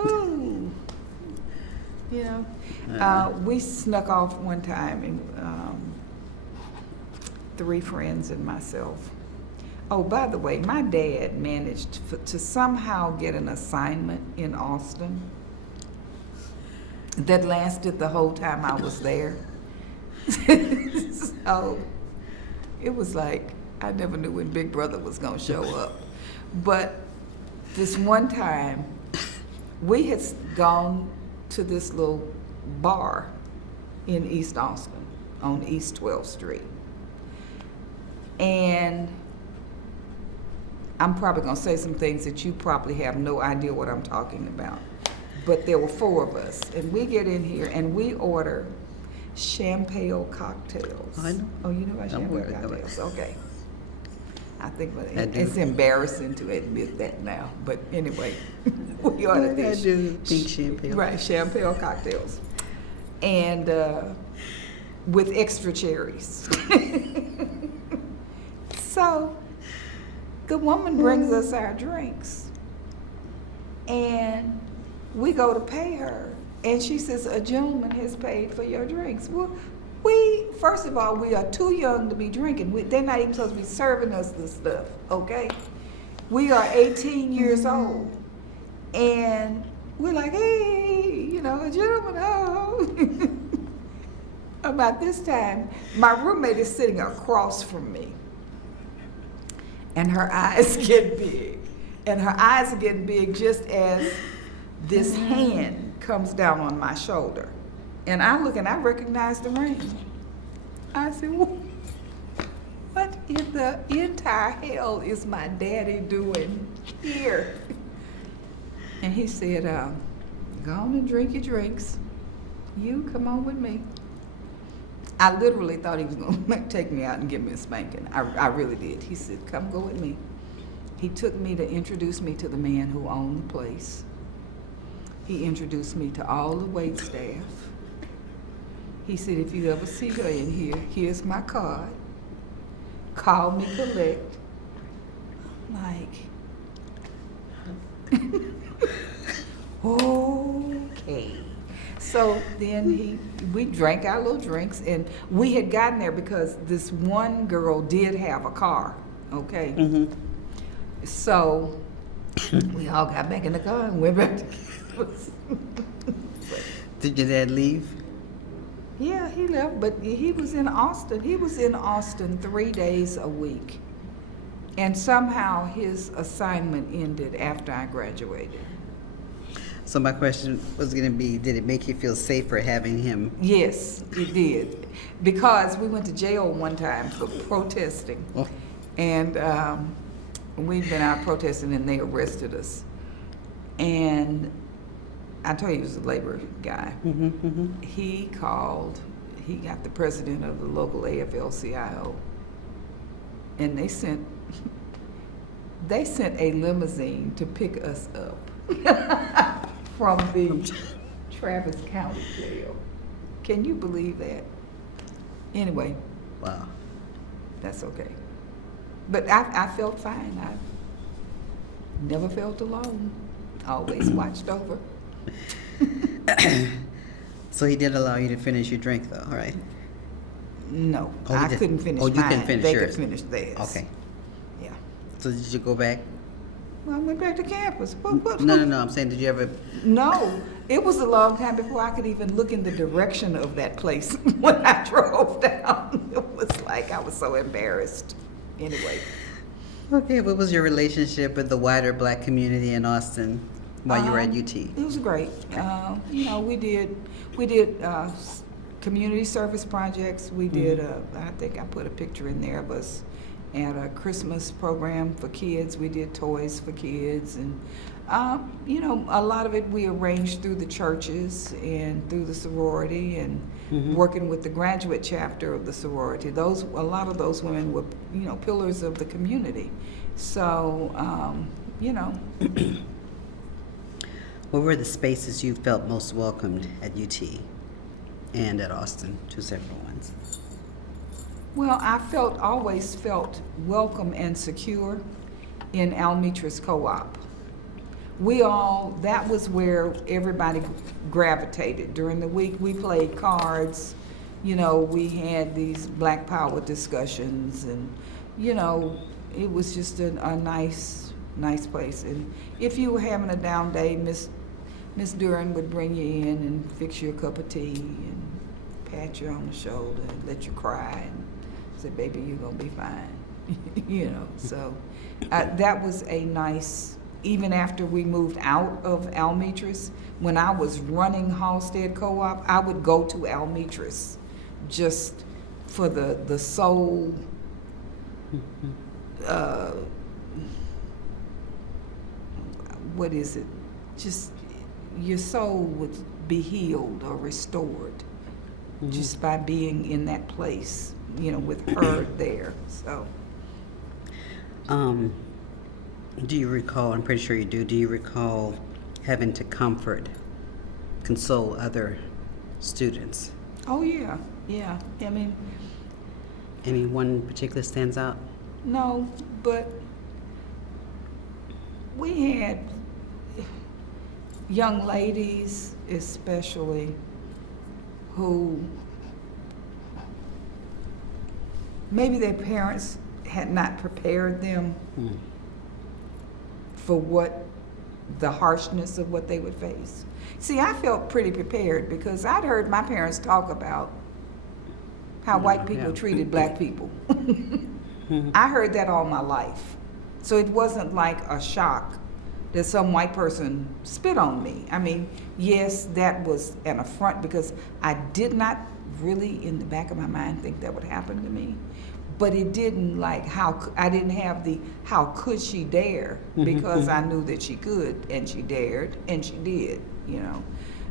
ooh, you know. We snuck off one time, and 3 friends and myself. Oh, by the way, my dad managed to somehow get an assignment in Austin that lasted the whole time I was there. So it was like, I never knew when Big Brother was gonna show up. But this one time, we had gone to this little bar in East Austin on East 12th Street. And I'm probably gonna say some things that you probably have no idea what I'm talking about. But there were 4 of us, and we get in here and we order champagne cocktails. Oh, I know. Oh, you know about I'm champagne aware of it. cocktails? Okay. I think I do. it's embarrassing to admit that now, but anyway, we ordered I these. do think champagne. Right, champagne cocktails. And with extra cherries. So the woman brings us our drinks, and we go to pay her, and she says, a gentleman has paid for your drinks. Well, first of all, we are too young to be drinking. They're not even supposed to be serving us this stuff, okay? We are 18 years old, and we're like, hey, you know, a gentleman, oh. About this time, my roommate is sitting across from me, and her eyes get big. And her eyes are getting big just as this hand comes down on my shoulder. And I look and I recognize the ring. I said, what in the entire hell is my daddy doing here? And he said, go on and drink your drinks. You come on with me. I literally thought he was going to take me out and give me a spanking. I really did. He said, come go with me. He took me to introduce me to the man who owned the place. He introduced me to all the wait staff. He said, if you ever see her in here, here's my card. Call me collect. Like, okay. So then we drank our little drinks, and we had gotten there because this one girl did have a car, okay? Mm-hmm. So we all got back in the car and went back to campus. Did your dad leave? Yeah, he left, but he was in Austin. He was in Austin 3 days a week. And somehow his assignment ended after I graduated. So my question was going to be, did it make you feel safer having him? Yes, it did. Because we went to jail one time for protesting. Oh. And we'd been out protesting and they arrested us. And I told you he was a labor guy. Mm-hmm, mm-hmm. He got the president of the local AFL-CIO. And they sent a limousine to pick us up from the Travis County Jail. Can you believe that? Anyway, Wow. that's okay. But I felt fine. I never felt alone. Always watched over. So he did allow you to finish your drink, though, right? No, Oh, he I did. couldn't finish Oh, you mine. couldn't finish they yours. could finish theirs. Okay. Yeah. So did you go back? Well, I went back to campus. What? No. I'm saying, did you ever? No, it was a long time before I could even look in the direction of that place when I drove down. It was like I was so embarrassed. Anyway. Okay. What was your relationship with the wider Black community in Austin while you were at UT? It was great. You know, we did community service projects. We did. I think I put a picture in there of us at a Christmas program for kids. We did toys for kids, and you know, a lot of it we arranged through the churches and through the sorority, and working with the graduate chapter of the sorority. A lot of those women were, you know, pillars of the community. So, you know. What were the spaces you felt most welcomed at UT and at Austin, two separate ones? Well, I always felt welcome and secure in Almitra's co-op. That was where everybody gravitated. During the week, we played cards, you know, we had these Black Power discussions, and, you know, it was just a nice place. And if you were having a down day, Miss Duran would bring you in and fix you a cup of tea and pat you on the shoulder and let you cry and say, baby, you're gonna be fine. You know, so that was a nice, even after we moved out of Almitra's, when I was running Halstead Co-op, I would go to Almitra's just for the soul, what is it? Just your soul would be healed or restored just by being in that place, you know, with her there. So. Do you recall, I'm pretty sure you do you recall having to console other students? Oh, yeah. I mean, Any one particular stands out? no, but we had young ladies especially who maybe their parents had not prepared them for the harshness of what they would face. See, I felt pretty prepared because I'd heard my parents talk about how white people treated Black people. I heard that all my life. So it wasn't like a shock that some white person spit on me. I mean, yes, that was an affront because I did not really in the back of my mind think that would happen to me. But it didn't I didn't have how could she dare, because I knew that she could, and she dared, and she did, you know.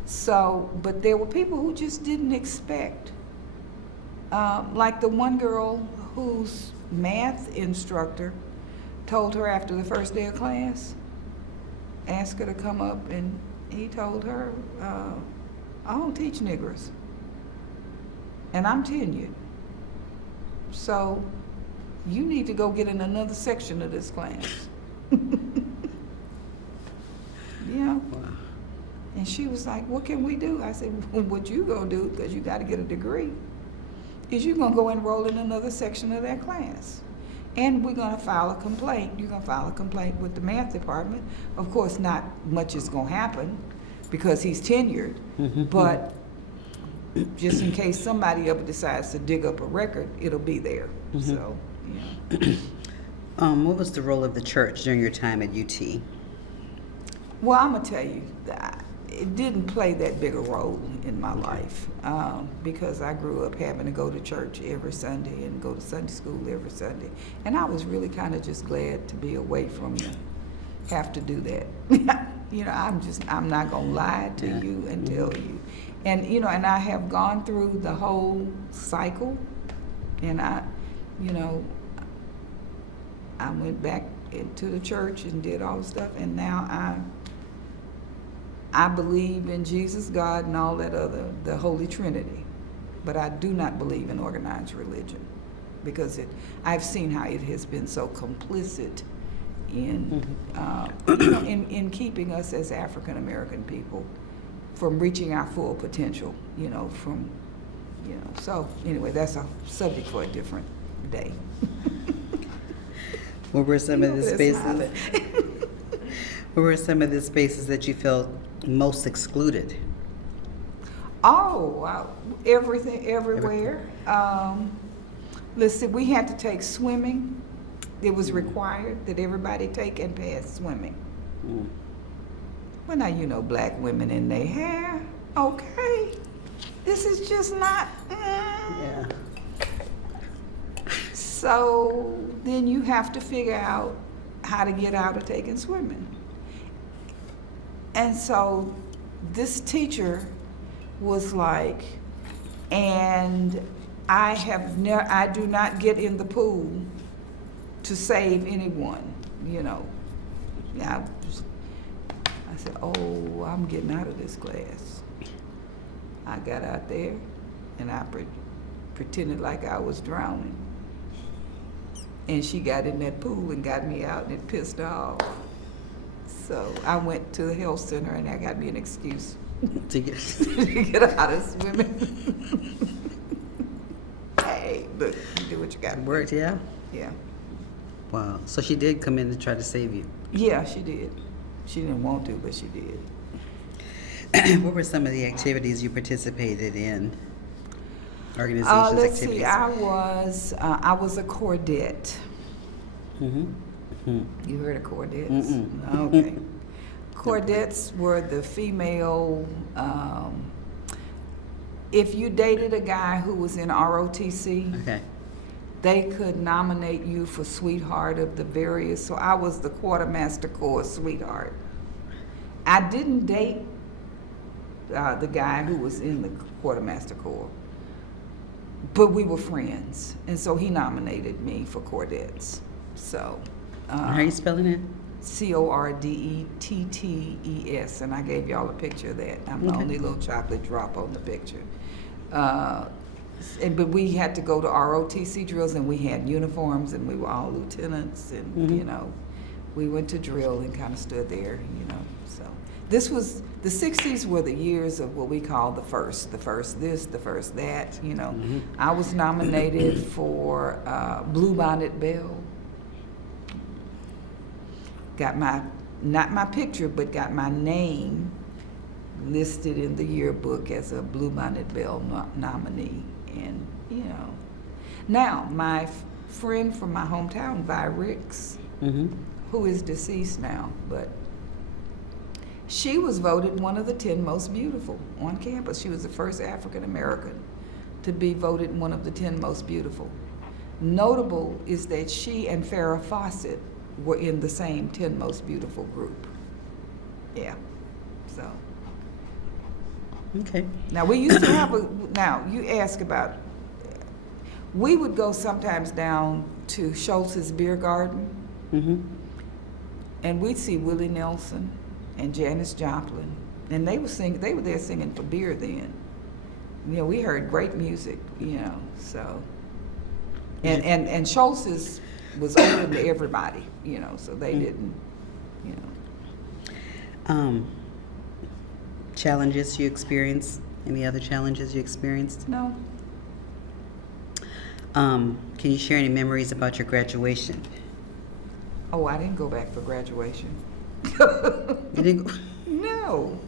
So, but there were people who just didn't expect. Like the one girl whose math instructor told her after the first day of class, asked her to come up, and he told her, I don't teach niggers, and I'm tenured. So you need to go get in another section of this class. Yeah. Wow. And she was like, what can we do? I said, well, what you gonna do, because you got to get a degree, is you're gonna go enroll in another section of that class. And we're gonna file a complaint. You're gonna file a complaint with the math department. Of course, not much is gonna happen because he's tenured, but just in case somebody ever decides to dig up a record, it'll be there. So, yeah. What was the role of the church during your time at UT? Well, I'm gonna tell you that it didn't play that big a role in my life because I grew up having to go to church every Sunday and go to Sunday school every Sunday, and I was really kind of just glad to be away from have to do that. You know, I'm not gonna lie to you and tell you. And, you know, and I have gone through the whole cycle, and I went back into the church and did all the stuff, and now I believe in Jesus, God, and all that other, the Holy Trinity, but I do not believe in organized religion. because I've seen how it has been so complicit in, in keeping us as African American people from reaching our full potential, so anyway, that's a subject for a different day. What were some of the That's spaces? smiling. What were some of the spaces that you felt most excluded? Oh, wow. Everything, everywhere. Let's see, we had to take swimming. It was required that everybody take and pass swimming. Mm. Well, now, black women in their hair. Okay. This is just not. Yeah. So then you have to figure out how to get out of taking swimming. And so this teacher was like, and I do not get in the pool to save anyone, Yeah, I said, oh, I'm getting out of this class. I got out there and I pretended like I was drowning. And she got in that pool and got me out, and it pissed her off. So I went to the health center and that got me an excuse To get- to get out of swimming. Hey, look, you do what you got to do. Worked, yeah? Yeah. Wow. So she did come in to try to save you. Yeah, she did. She didn't want to, but she did. What were some of the activities you participated in? Organizations, Let's activities? see, I was a cordette. Mm-hmm. You heard of cordettes? Mm-mm. Okay. Cordettes were the female, if you dated a guy who was in ROTC, Okay. they could nominate you for Sweetheart of the various, so I was the Quartermaster Corps Sweetheart. I didn't date the guy who was in the Quartermaster Corps, but we were friends, and so he nominated me for Cordettes. So, How are you spelling it? Cordettes, and I gave y'all a picture of that. I'm the Okay. only little chocolate drop on the picture. But we had to go to ROTC drills, and we had uniforms, and we were all lieutenants, and Mhm. we went to drill and kind of stood there, So this was the '60s were the years of what we call the first this, the first that. Mhm. I was nominated for Bluebonnet Belle. Got not my picture, but got my name listed in the yearbook as a Bluebonnet Belle nominee. And, Now, my friend from my hometown, Vi Ricks, Mm-hmm. who is deceased now, but she was voted one of the 10 most beautiful on campus. She was the first African American to be voted one of the 10 most beautiful. Notable is that she and Farrah Fawcett were in the same 10 most beautiful group. Yeah, so. Okay. Now, we used to have now you ask about, we would go sometimes down to Schultz's Beer Garden, Mm-hmm. and we'd see Willie Nelson and Janis Joplin, and they were there singing for beer then. We heard great music, so. And Schultz's was open to everybody, so they didn't, Challenges you experienced? Any other challenges you experienced? No. Can you share any memories about your graduation? Oh, I didn't go back for graduation. You didn't go- No.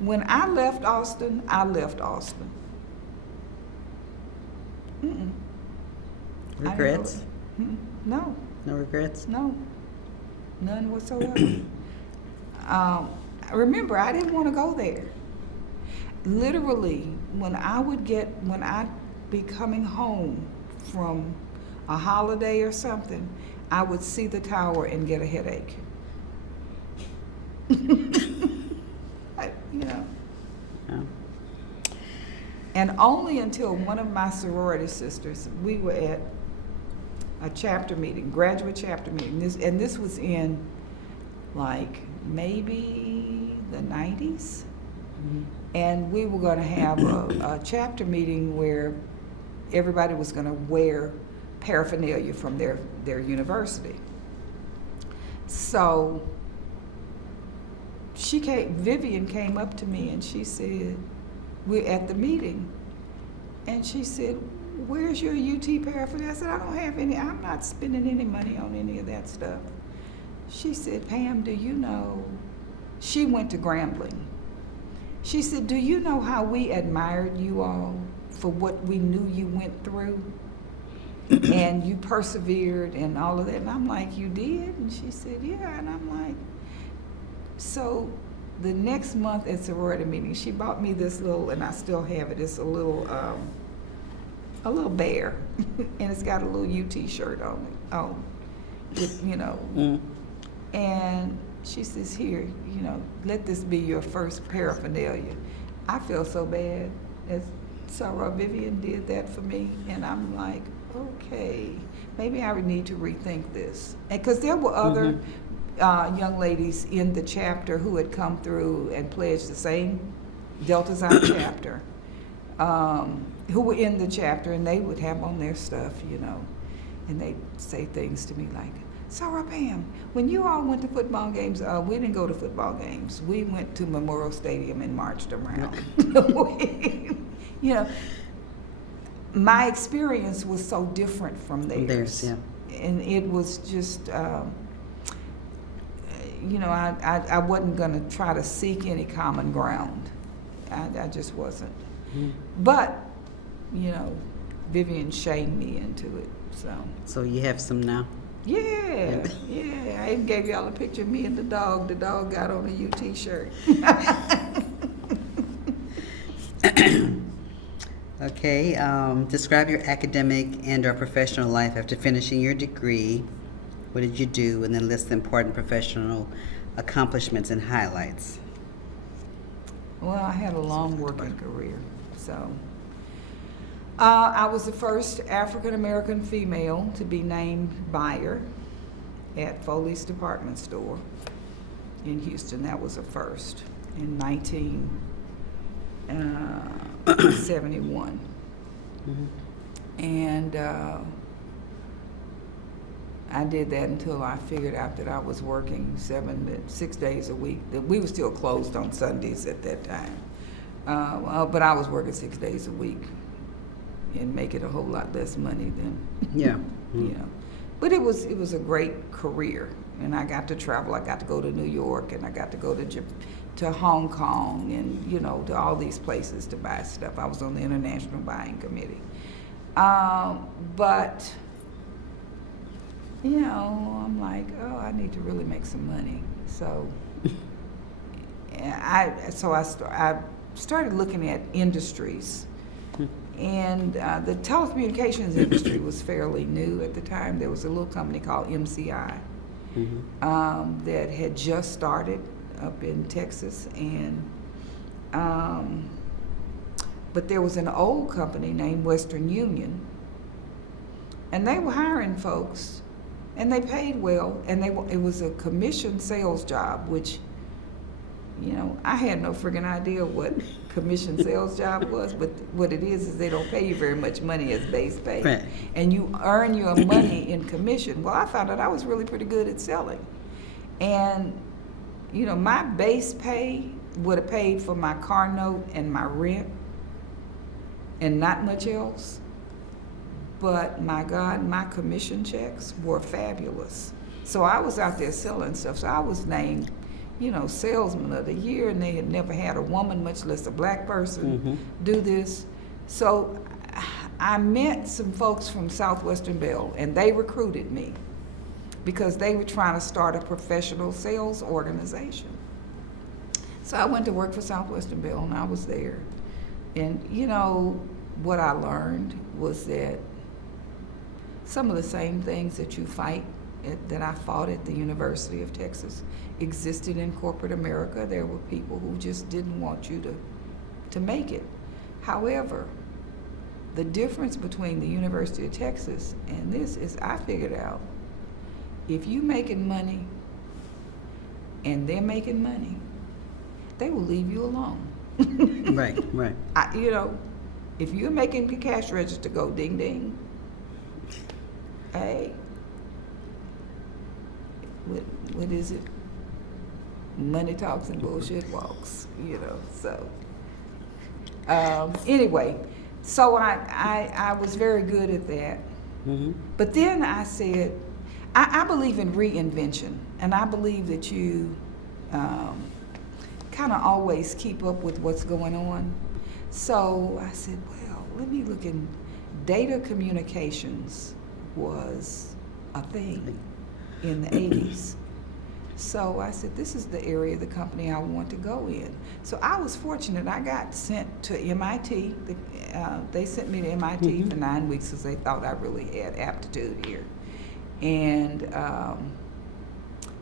When I left Austin, I left Austin. Mm-mm. I didn't go Regrets? back. No, No regrets? no, none whatsoever. Remember, I didn't want to go there. Literally, when I'd be coming home from a holiday or something, I would see the tower and get a headache. No. And only until one of my sorority sisters, we were at a chapter meeting, graduate chapter meeting, this was in like maybe the 90s. Mhm. And we were going to have a chapter meeting where everybody was going to wear paraphernalia from their university. So Vivian came up to me and she said, we're at the meeting, and she said, where's your UT paraphernalia? I said, I don't have any, I'm not spending any money on any of that stuff. She said, Pam, do you know, she went to Grambling. She said, do you know how we admired you all for what we knew you went through? And you persevered and all of that. And I'm like, you did? And she said, yeah. And I'm like, so the next month at sorority meeting, she bought me this little, and I still have it, it's a little bear. And it's got a little UT shirt on it, with, you know. And she says, here, you know, let this be your first paraphernalia. I feel so bad. As Sarah Vivian did that for me, and I'm like, okay, maybe I would need to rethink this. Because there were other young ladies in the chapter who had come through and pledged the same Delta Xi chapter, who were in the chapter, and they would have on their stuff, you know, and they'd say things to me like, Sarah, Pam, when you all went to football games, we didn't go to football games. We went to Memorial Stadium and marched around. You know, my experience was so different from theirs. Yeah. And it was just, you know, I wasn't going to try to seek any common ground. I just wasn't. But, you know, Vivian shamed me into it, so. So you have some now? Yeah, yeah. I even gave y'all a picture of me and the dog. The dog got on a UT shirt. Okay, describe your academic and or professional life after finishing your degree. What did you do? And then list the important professional accomplishments and highlights. Well, I had a long working career, so. I was the first African-American female to be named buyer at Foley's Department Store in Houston. That was a first in 1971. And I did that until I figured out that I was working 6 days a week. We were still closed on Sundays at that time. But I was working 6 days a week and making a whole lot less money than, Yeah. you know. But it was a great career, and I got to travel. I got to go to New York, and I got to go to Hong Kong, and, you know, to all these places to buy stuff. I was on the International Buying Committee. But, you know, I'm like, oh, I need to really make some money. So, I started looking at industries. And the telecommunications industry was fairly new at the time. There was a little company called MCI that had just started up in Texas, and but there was an old company named Western Union, and they were hiring folks, and they paid well, and it was a commission sales job, which, you know, I had no friggin' idea what commission sales job was, but what it is they don't pay you very much money as base pay. Right. And you earn your money in commission. Well, I found out I was really pretty good at selling. And, you know, my base pay would have paid for my car note and my rent and not much else. But my God, my commission checks were fabulous. So I was out there selling stuff. So I was named, you know, salesman of the year, and they had never had a woman, much less a black person, do this. So I met some folks from Southwestern Bell, and they recruited me because they were trying to start a professional sales organization. So I went to work for Southwestern Bell, and I was there. And, you know, what I learned was that some of the same things that you fight that I fought at the University of Texas existed in corporate America. There were people who just didn't want you to make it. However, the difference between the University of Texas and this is, I figured out, if you making money and they're making money, they will leave you alone. Right. You know, if you're making the cash register go ding ding, hey, what is it? Money talks and bullshit walks, you know, so. Anyway, so I was very good at that. Mm-hmm. But then I said, I believe in reinvention, and I believe that you kind of always keep up with what's going on. So I said, well, let me look in. Data communications was a thing in the 80s. So I said, this is the area of the company I want to go in. So I was fortunate. I got sent to MIT. They sent me to MIT for 9 weeks because they thought I really had aptitude here. And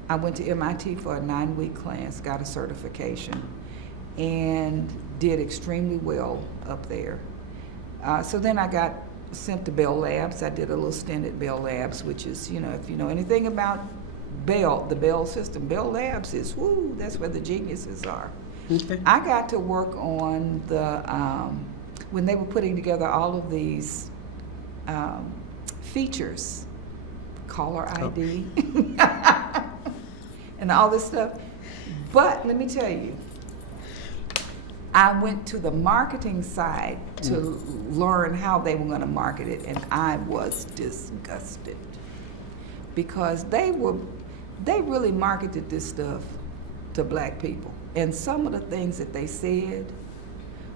I went to MIT for a 9-week class, got a certification, and did extremely well up there. So then I got sent to Bell Labs. I did a little stint at Bell Labs, which is, you know, if you know anything about Bell, the Bell system, Bell Labs is, woo, that's where the geniuses are. Okay. I got to work on the, when they were putting together all of these features, caller ID, and all this stuff. But let me tell you, I went to the marketing side to learn how they were going to market it, and I was disgusted because they really marketed this stuff to black people. And some of the things that they said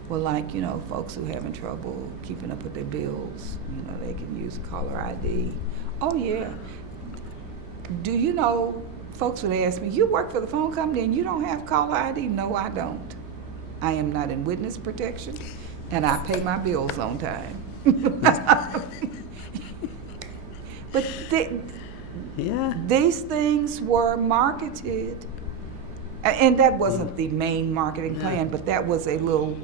were like, you know, folks who having trouble keeping up with their bills, you know, they can use caller ID. Oh yeah. Do you know, folks would ask me, you work for the phone company and you don't have caller ID? No, I don't. I am not in witness protection, and I pay my bills on time. But these things were marketed, and that wasn't the main marketing plan, but that was a little,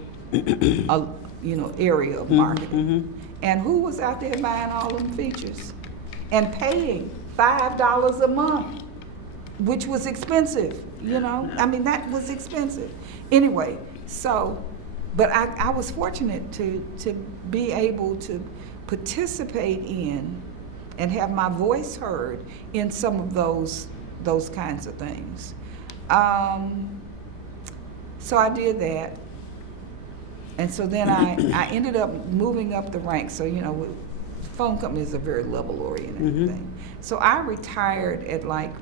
area of marketing. And who was out there buying all them features and paying $5 a month, which was expensive, you know? I mean, that was expensive. Anyway, so, but I was fortunate to be able to participate in and have my voice heard in some of those kinds of things. So I did that. And so then I ended up moving up the ranks. So, you know, phone companies are very level-oriented thing. So I retired at like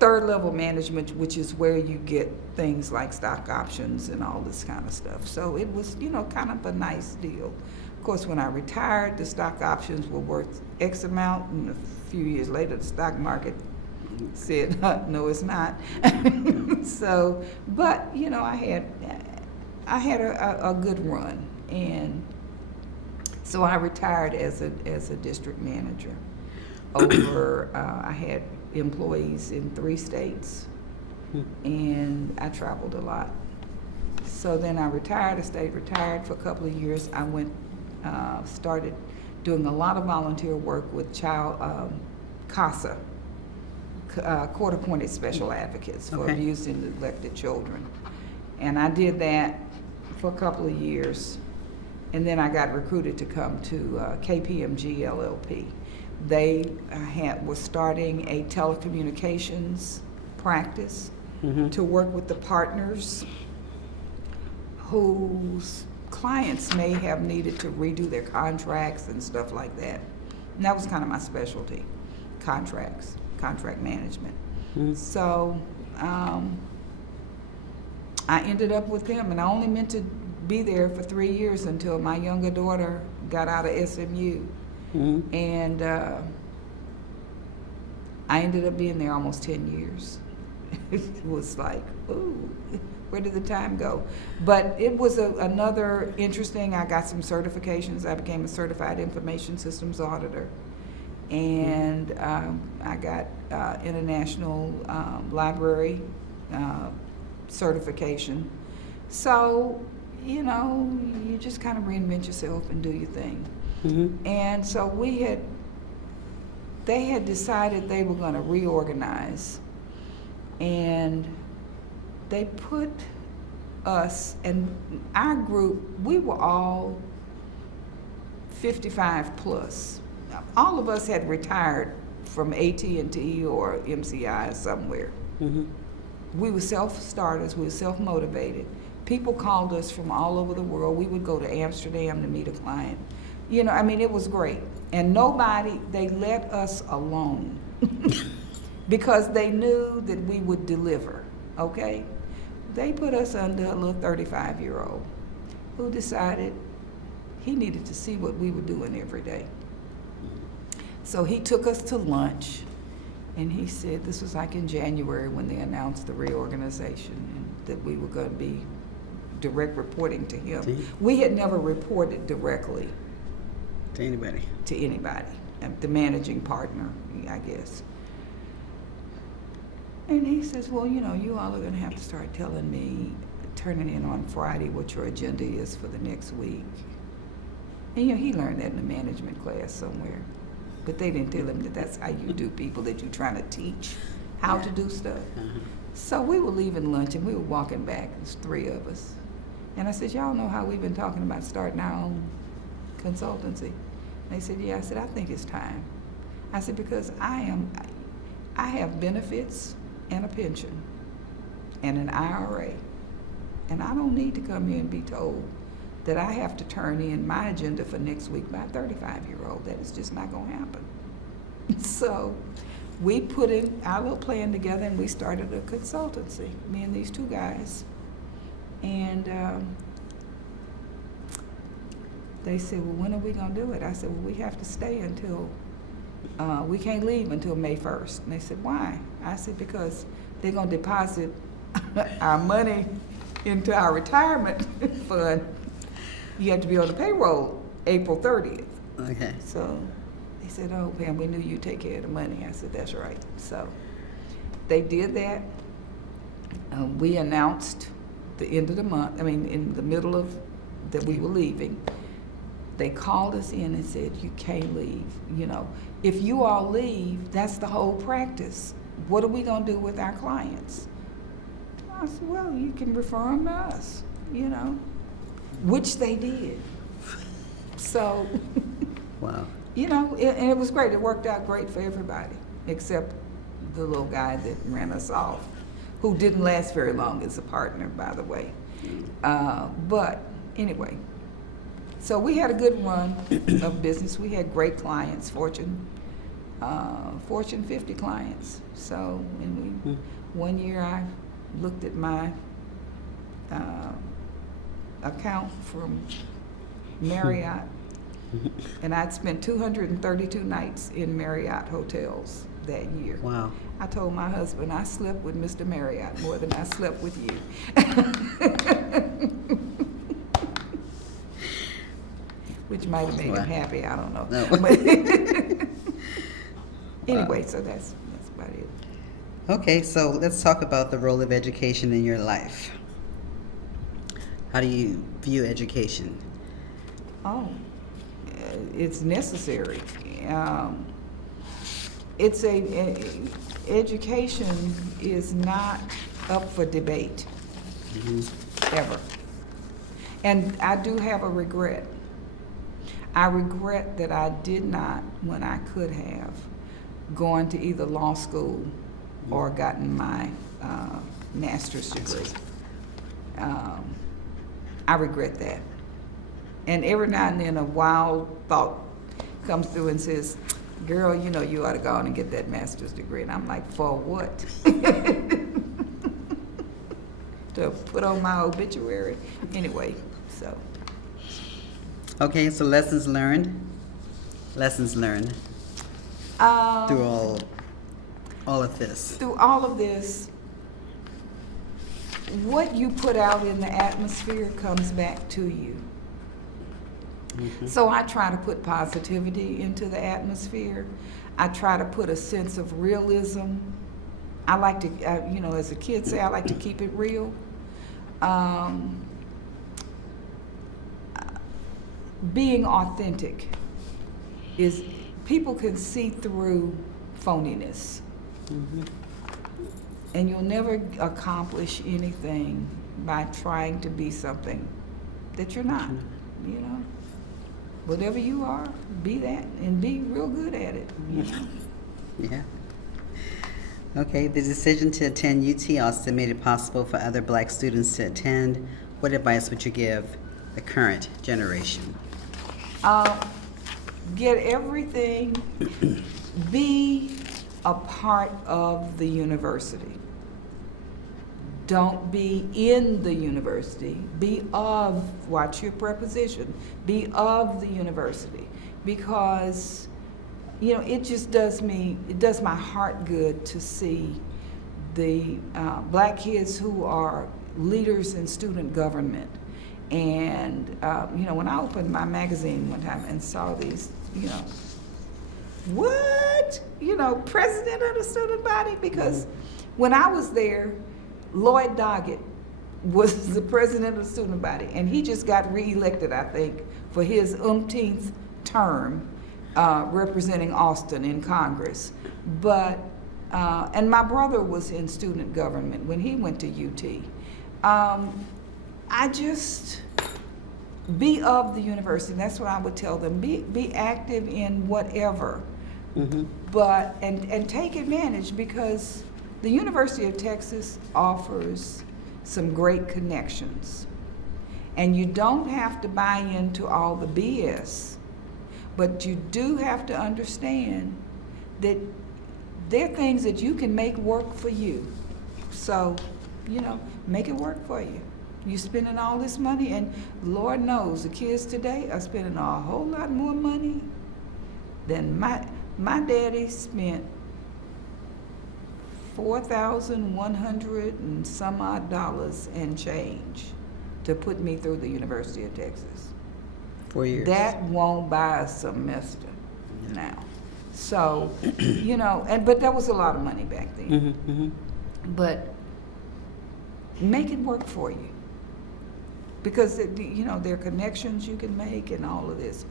third level management, which is where you get things like stock options and all this kind of stuff. So it was, you know, kind of a nice deal. Of course, when I retired, the stock options were worth X amount, and a few years later, the stock market said, no, it's not. So, but, you know, I had a good run. And so I retired as a district manager. Over, I had employees in 3 states, and I traveled a lot. So then I retired. I stayed retired for a couple of years. I went, started doing a lot of volunteer work with CASA, court-appointed special advocates for abused and neglected children. And I did that for a couple of years. And then I got recruited to come to KPMG LLP. They was starting a telecommunications practice to work with the partners whose clients may have needed to redo their contracts and stuff like that. And that was kind of my specialty, contracts, contract management. So I ended up with them, and I only meant to be there for 3 years until my younger daughter got out of SMU. And I ended up being there almost 10 years. It was like, ooh, where did the time go? But it was another interesting, I got some certifications. I became a certified information systems auditor. And I got international library certification. So, you know, you just kind of reinvent yourself and do your thing. And so they had decided they were going to reorganize, and they put us and our group, we were all 55 plus. All of us had retired from AT&T or MCI somewhere. Mm-hmm. We were self-starters, we were self-motivated. People called us from all over the world. We would go to Amsterdam to meet a client. You know, I mean, it was great. And they let us alone because they knew that we would deliver, okay? They put us under a little 35-year-old who decided he needed to see what we were doing every day. So he took us to lunch, and he said, this was like in January when they announced the reorganization and that we were going to be direct reporting to him. We had never reported directly To anybody. to anybody, the managing partner, I guess. And he says, well, you know, you all are going to have to start telling me, turning in on Friday, what your agenda is for the next week. And, you know, he learned that in a management class somewhere. But they didn't tell him that that's how you do people, that you're trying to teach how to do stuff. Uh-huh. So we were leaving lunch and we were walking back, there's 3 of us. And I said, y'all know how we've been talking about starting our own consultancy? They said, yeah. I said, I think it's time. I said, because I have benefits and a pension and an IRA. And I don't need to come here and be told that I have to turn in my agenda for next week by a 35-year-old. That is just not gonna happen. So we put in our little plan together and we started a consultancy, me and these 2 guys. And they said, well, when are we gonna do it? I said, well, we have to stay until, we can't leave until May 1st. And they said, why? I said, because they're gonna deposit our money into our retirement fund. You have to be on the payroll April 30th. Okay. So they said, oh, Pam, we knew you'd take care of the money. I said, that's right. So they did that. We announced the end of the month, in the middle of that we were leaving. They called us in and said, you can't leave. You know, if you all leave, that's the whole practice. What are we going to do with our clients? I said, well, you can refer them to us, you know, which they did. So, Wow. you know, and it was great. It worked out great for everybody, except the little guy that ran us off, who didn't last very long as a partner, by the way. But anyway, so we had a good run of business. We had great clients, Fortune 50 clients. So, and one year I looked at my account from Marriott, and I'd spent 232 nights in Marriott hotels that year. Wow. I told my husband I slept with Mr. Marriott more than I slept with you. Which might have made Wow. him happy, I don't know. No. But anyway, so that's about it. Okay, so let's talk about the role of education in your life. How do you view education? Oh, it's necessary. Education is not up for debate, ever. And I do have a regret. I regret that I did not, when I could have, gone to either law school or gotten my master's degree. I regret that. And every now and then a wild thought comes through and says, girl, you know you ought to go on and get that master's degree. And I'm like, for what? To put on my obituary? Anyway, so. Okay, so lessons learned. Lessons learned through all of this. Through all of this, what you put out in the atmosphere comes back to you. So I try to put positivity into the atmosphere. I try to put a sense of realism. I like to, you know, as the kids say, I like to keep it real. Being authentic is, people can see through phoniness. And you'll never accomplish anything by trying to be something that you're not, you know? whatever you are, be that and be real good at it. You know? Yeah. Okay, the decision to attend UT Austin made it possible for other black students to attend. What advice would you give the current generation? Get everything, be a part of the university. Don't be in the university, be of, watch your preposition, be of the university. Because, you know, it just does my heart good to see the black kids who are leaders in student government. And, you know, when I opened my magazine one time and saw these, you know, what? You know, president of the student body? Because when I was there, Lloyd Doggett was the president of the student body, and he just got reelected, I think, for his umpteenth term representing Austin in Congress. But, and my brother was in student government when he went to UT. I just, be of the university. That's what I would tell them. Be active in whatever, but, and take advantage, because the University of Texas offers some great connections. And you don't have to buy into all the BS, but you do have to understand that there are things that you can make work for you. So, you know, make it work for you. You're spending all this money, and Lord knows the kids today are spending a whole lot more money than my daddy spent $4,100 and some odd dollars and change to put me through the University of Texas. 4 years. That won't buy a semester now. So, you know, but that was a lot of money back then. But make it work for you. Because, you know, there are connections you can make and all of this.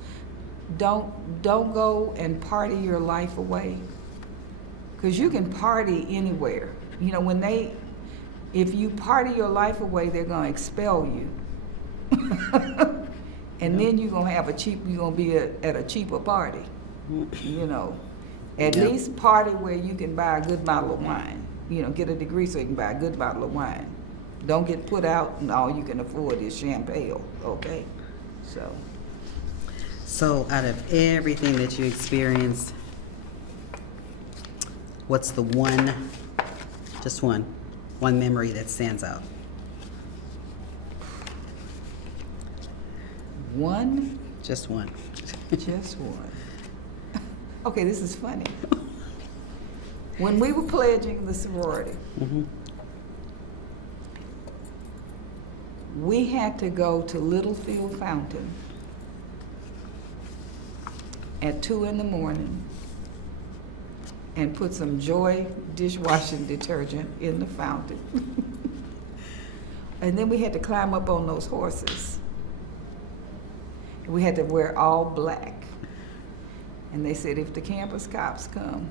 Don't go and party your life away. Because you can party anywhere. You know, if you party your life away, they're going to expel you. And then you're going to be at a cheaper party. You know, at least party where you can buy a good bottle of wine. You know, get a degree so you can buy a good bottle of wine. Don't get put out and all you can afford is champagne, okay? So out of everything that you experienced, what's the just one memory that stands out? One? Just one. Just one. Okay, this is funny. When we were pledging the sorority, we had to go to Littlefield Fountain at 2 in the morning and put some Joy dishwashing detergent in the fountain. And then we had to climb up on those horses. We had to wear all black. And they said, if the campus cops come,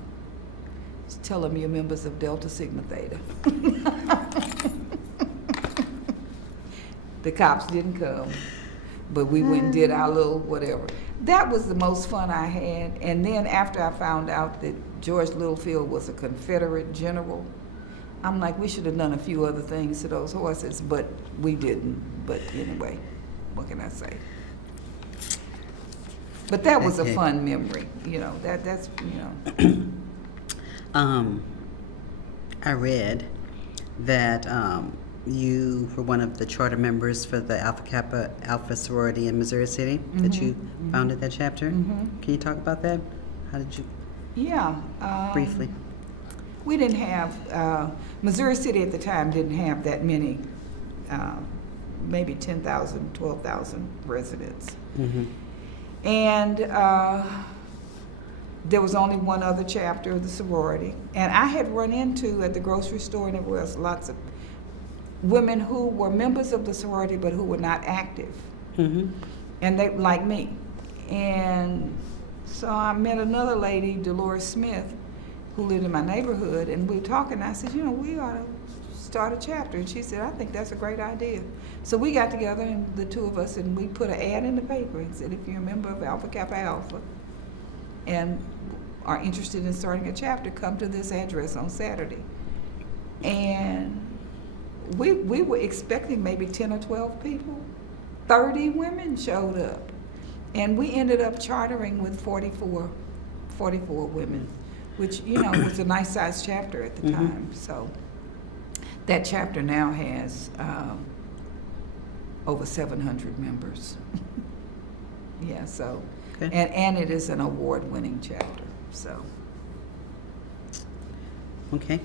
just tell them you're members of Delta Sigma Theta. The cops didn't come, but we went and did our little whatever. That was the most fun I had. And then after I found out that George Littlefield was a Confederate general, I'm like, we should have done a few other things to those horses, but we didn't. But anyway, what can I say? But that was a fun memory, you know, that's, you know. I read that you were one of the charter members for the Alpha Kappa Alpha sorority in Missouri City, that you founded that chapter. Can you talk about that? How did you? Yeah. Briefly. We didn't have, Missouri City at the time didn't have that many, maybe 10,000, 12,000 residents. And there was only one other chapter of the sorority. And I had run into, at the grocery store and everywhere else, lots of women who were members of the sorority but who were not active. And they, like me. And so I met another lady, Dolores Smith, who lived in my neighborhood, and we were talking. I said, you know, we ought to start a chapter. And she said, I think that's a great idea. So we got together, and the two of us, and we put an ad in the paper and said, if you're a member of Alpha Kappa Alpha and are interested in starting a chapter, come to this address on Saturday. And we were expecting maybe 10 or 12 people. 30 women showed up. And we ended up chartering with 44 women, which, you know, was a nice sized chapter at the time. So that chapter now has over 700 members. Yeah, so, Okay. and it is an award-winning chapter, so. Okay.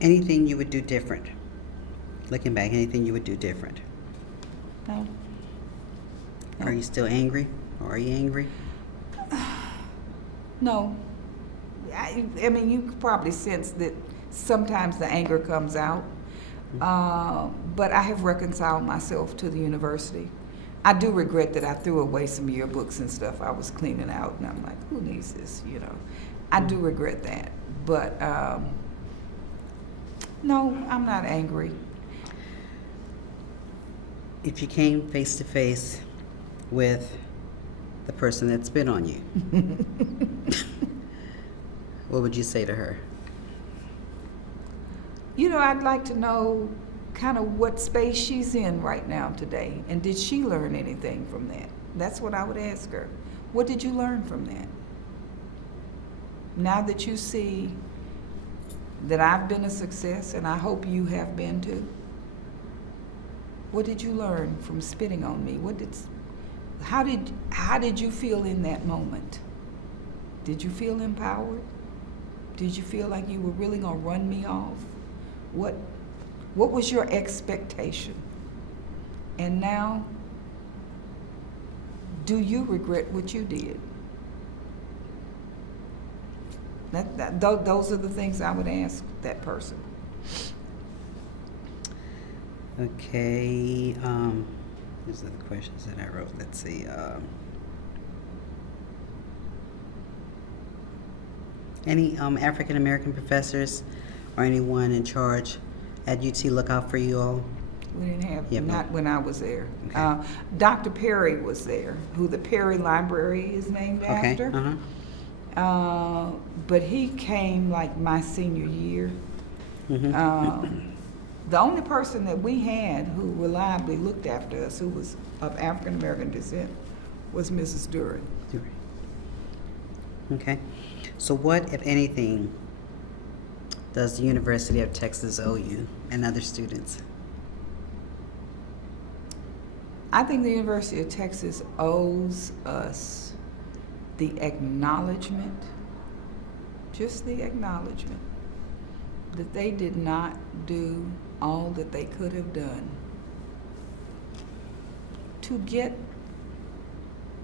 Anything you would do different? Looking back, anything you would do different? No. Are you still angry? Or are you angry? No. I mean, you could probably sense that sometimes the anger comes out. But I have reconciled myself to the university. I do regret that I threw away some yearbooks and stuff I was cleaning out, and I'm like, who needs this, you know? I do regret that. But no, I'm not angry. If you came face to face with the person that spit on you, what would you say to her? You know, I'd like to know kind of what space she's in right now today, and did she learn anything from that? That's what I would ask her. What did you learn from that? Now that you see that I've been a success, and I hope you have been too, what did you learn from spitting on me? How did you feel in that moment? Did you feel empowered? Did you feel like you were really gonna run me off? What was your expectation? And now, do you regret what you did? Those are the things I would ask that person. Okay, these are the questions that I wrote. Let's see. Any African American professors or anyone in charge at UT look out for you all? We didn't have, Yeah, not when I was there. Okay. Dr. Perry was there, who the Perry Library is named Okay. after. But he came like my senior year. The only person that we had who reliably looked after us, who was of African American descent, was Mrs. Duran. Okay. So what, if anything, does the University of Texas owe you and other students? I think the University of Texas owes us the acknowledgement, just the acknowledgement, that they did not do all that they could have done to get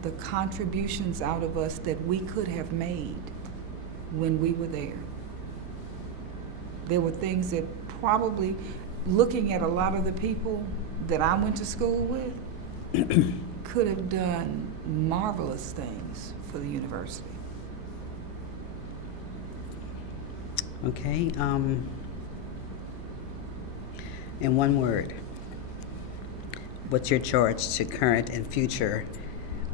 the contributions out of us that we could have made when we were there. There were things that probably, looking at a lot of the people that I went to school with, could have done marvelous things for the university. Okay. In one word, what's your charge to current and future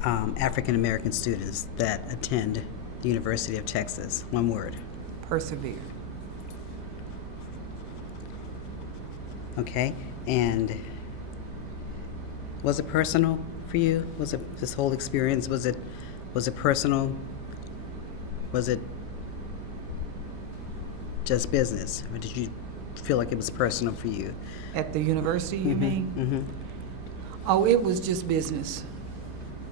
African American students that attend the University of Texas? One word. Persevere. Okay. And was it personal for you? Was it this whole experience? Was it personal? Was it just business, or did you feel like it was personal for you? At the university, you mean? Mm-hmm. Oh, it was just business.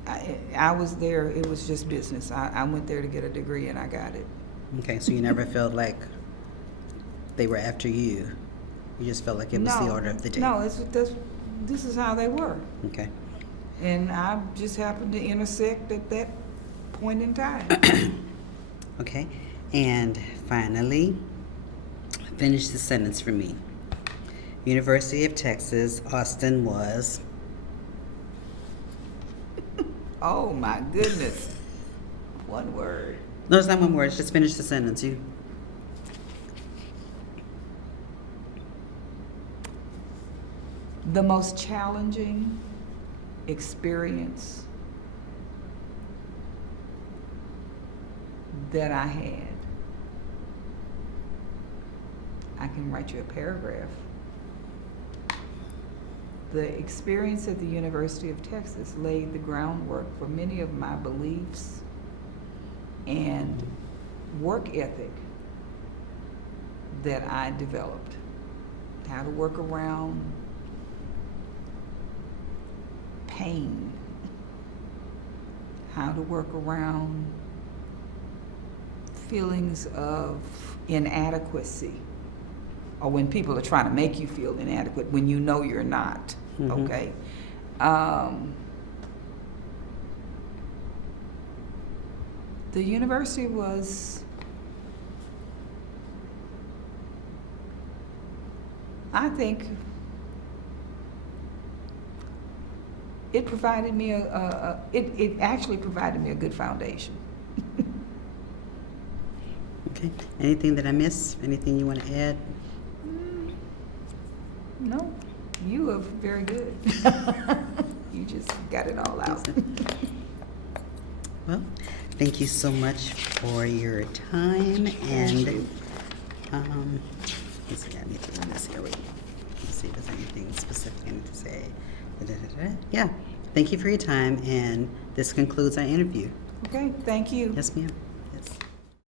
I was there, it was just business. I went there to get a degree and I got it. Okay, so you never felt like they were after you. You just felt like it was the order of the day. No, this is how they were. Okay. And I just happened to intersect at that point in time. Okay. And finally, finish the sentence for me. University of Texas, Austin was. Oh my goodness. One word. No, it's not one word. Just finish the sentence. You. The most challenging experience that I had, I can write you a paragraph. The experience at the University of Texas laid the groundwork for many of my beliefs and work ethic that I developed. How to work around pain, how to work around feelings of inadequacy, or when people are trying to make you feel inadequate when you know you're not. Mhm. Okay. The university was, I think, it provided me it actually provided me a good foundation. Okay. Anything that I missed? Anything you want to add? No, you were very good. You just got it all out. Well, thank you so much for your time, and let's see, I need to run this here. Wait. Let's see if there's anything specific I need to say. Da-da-da-da. Yeah, thank you for your time, and this concludes our interview. Okay, thank you. Yes, ma'am.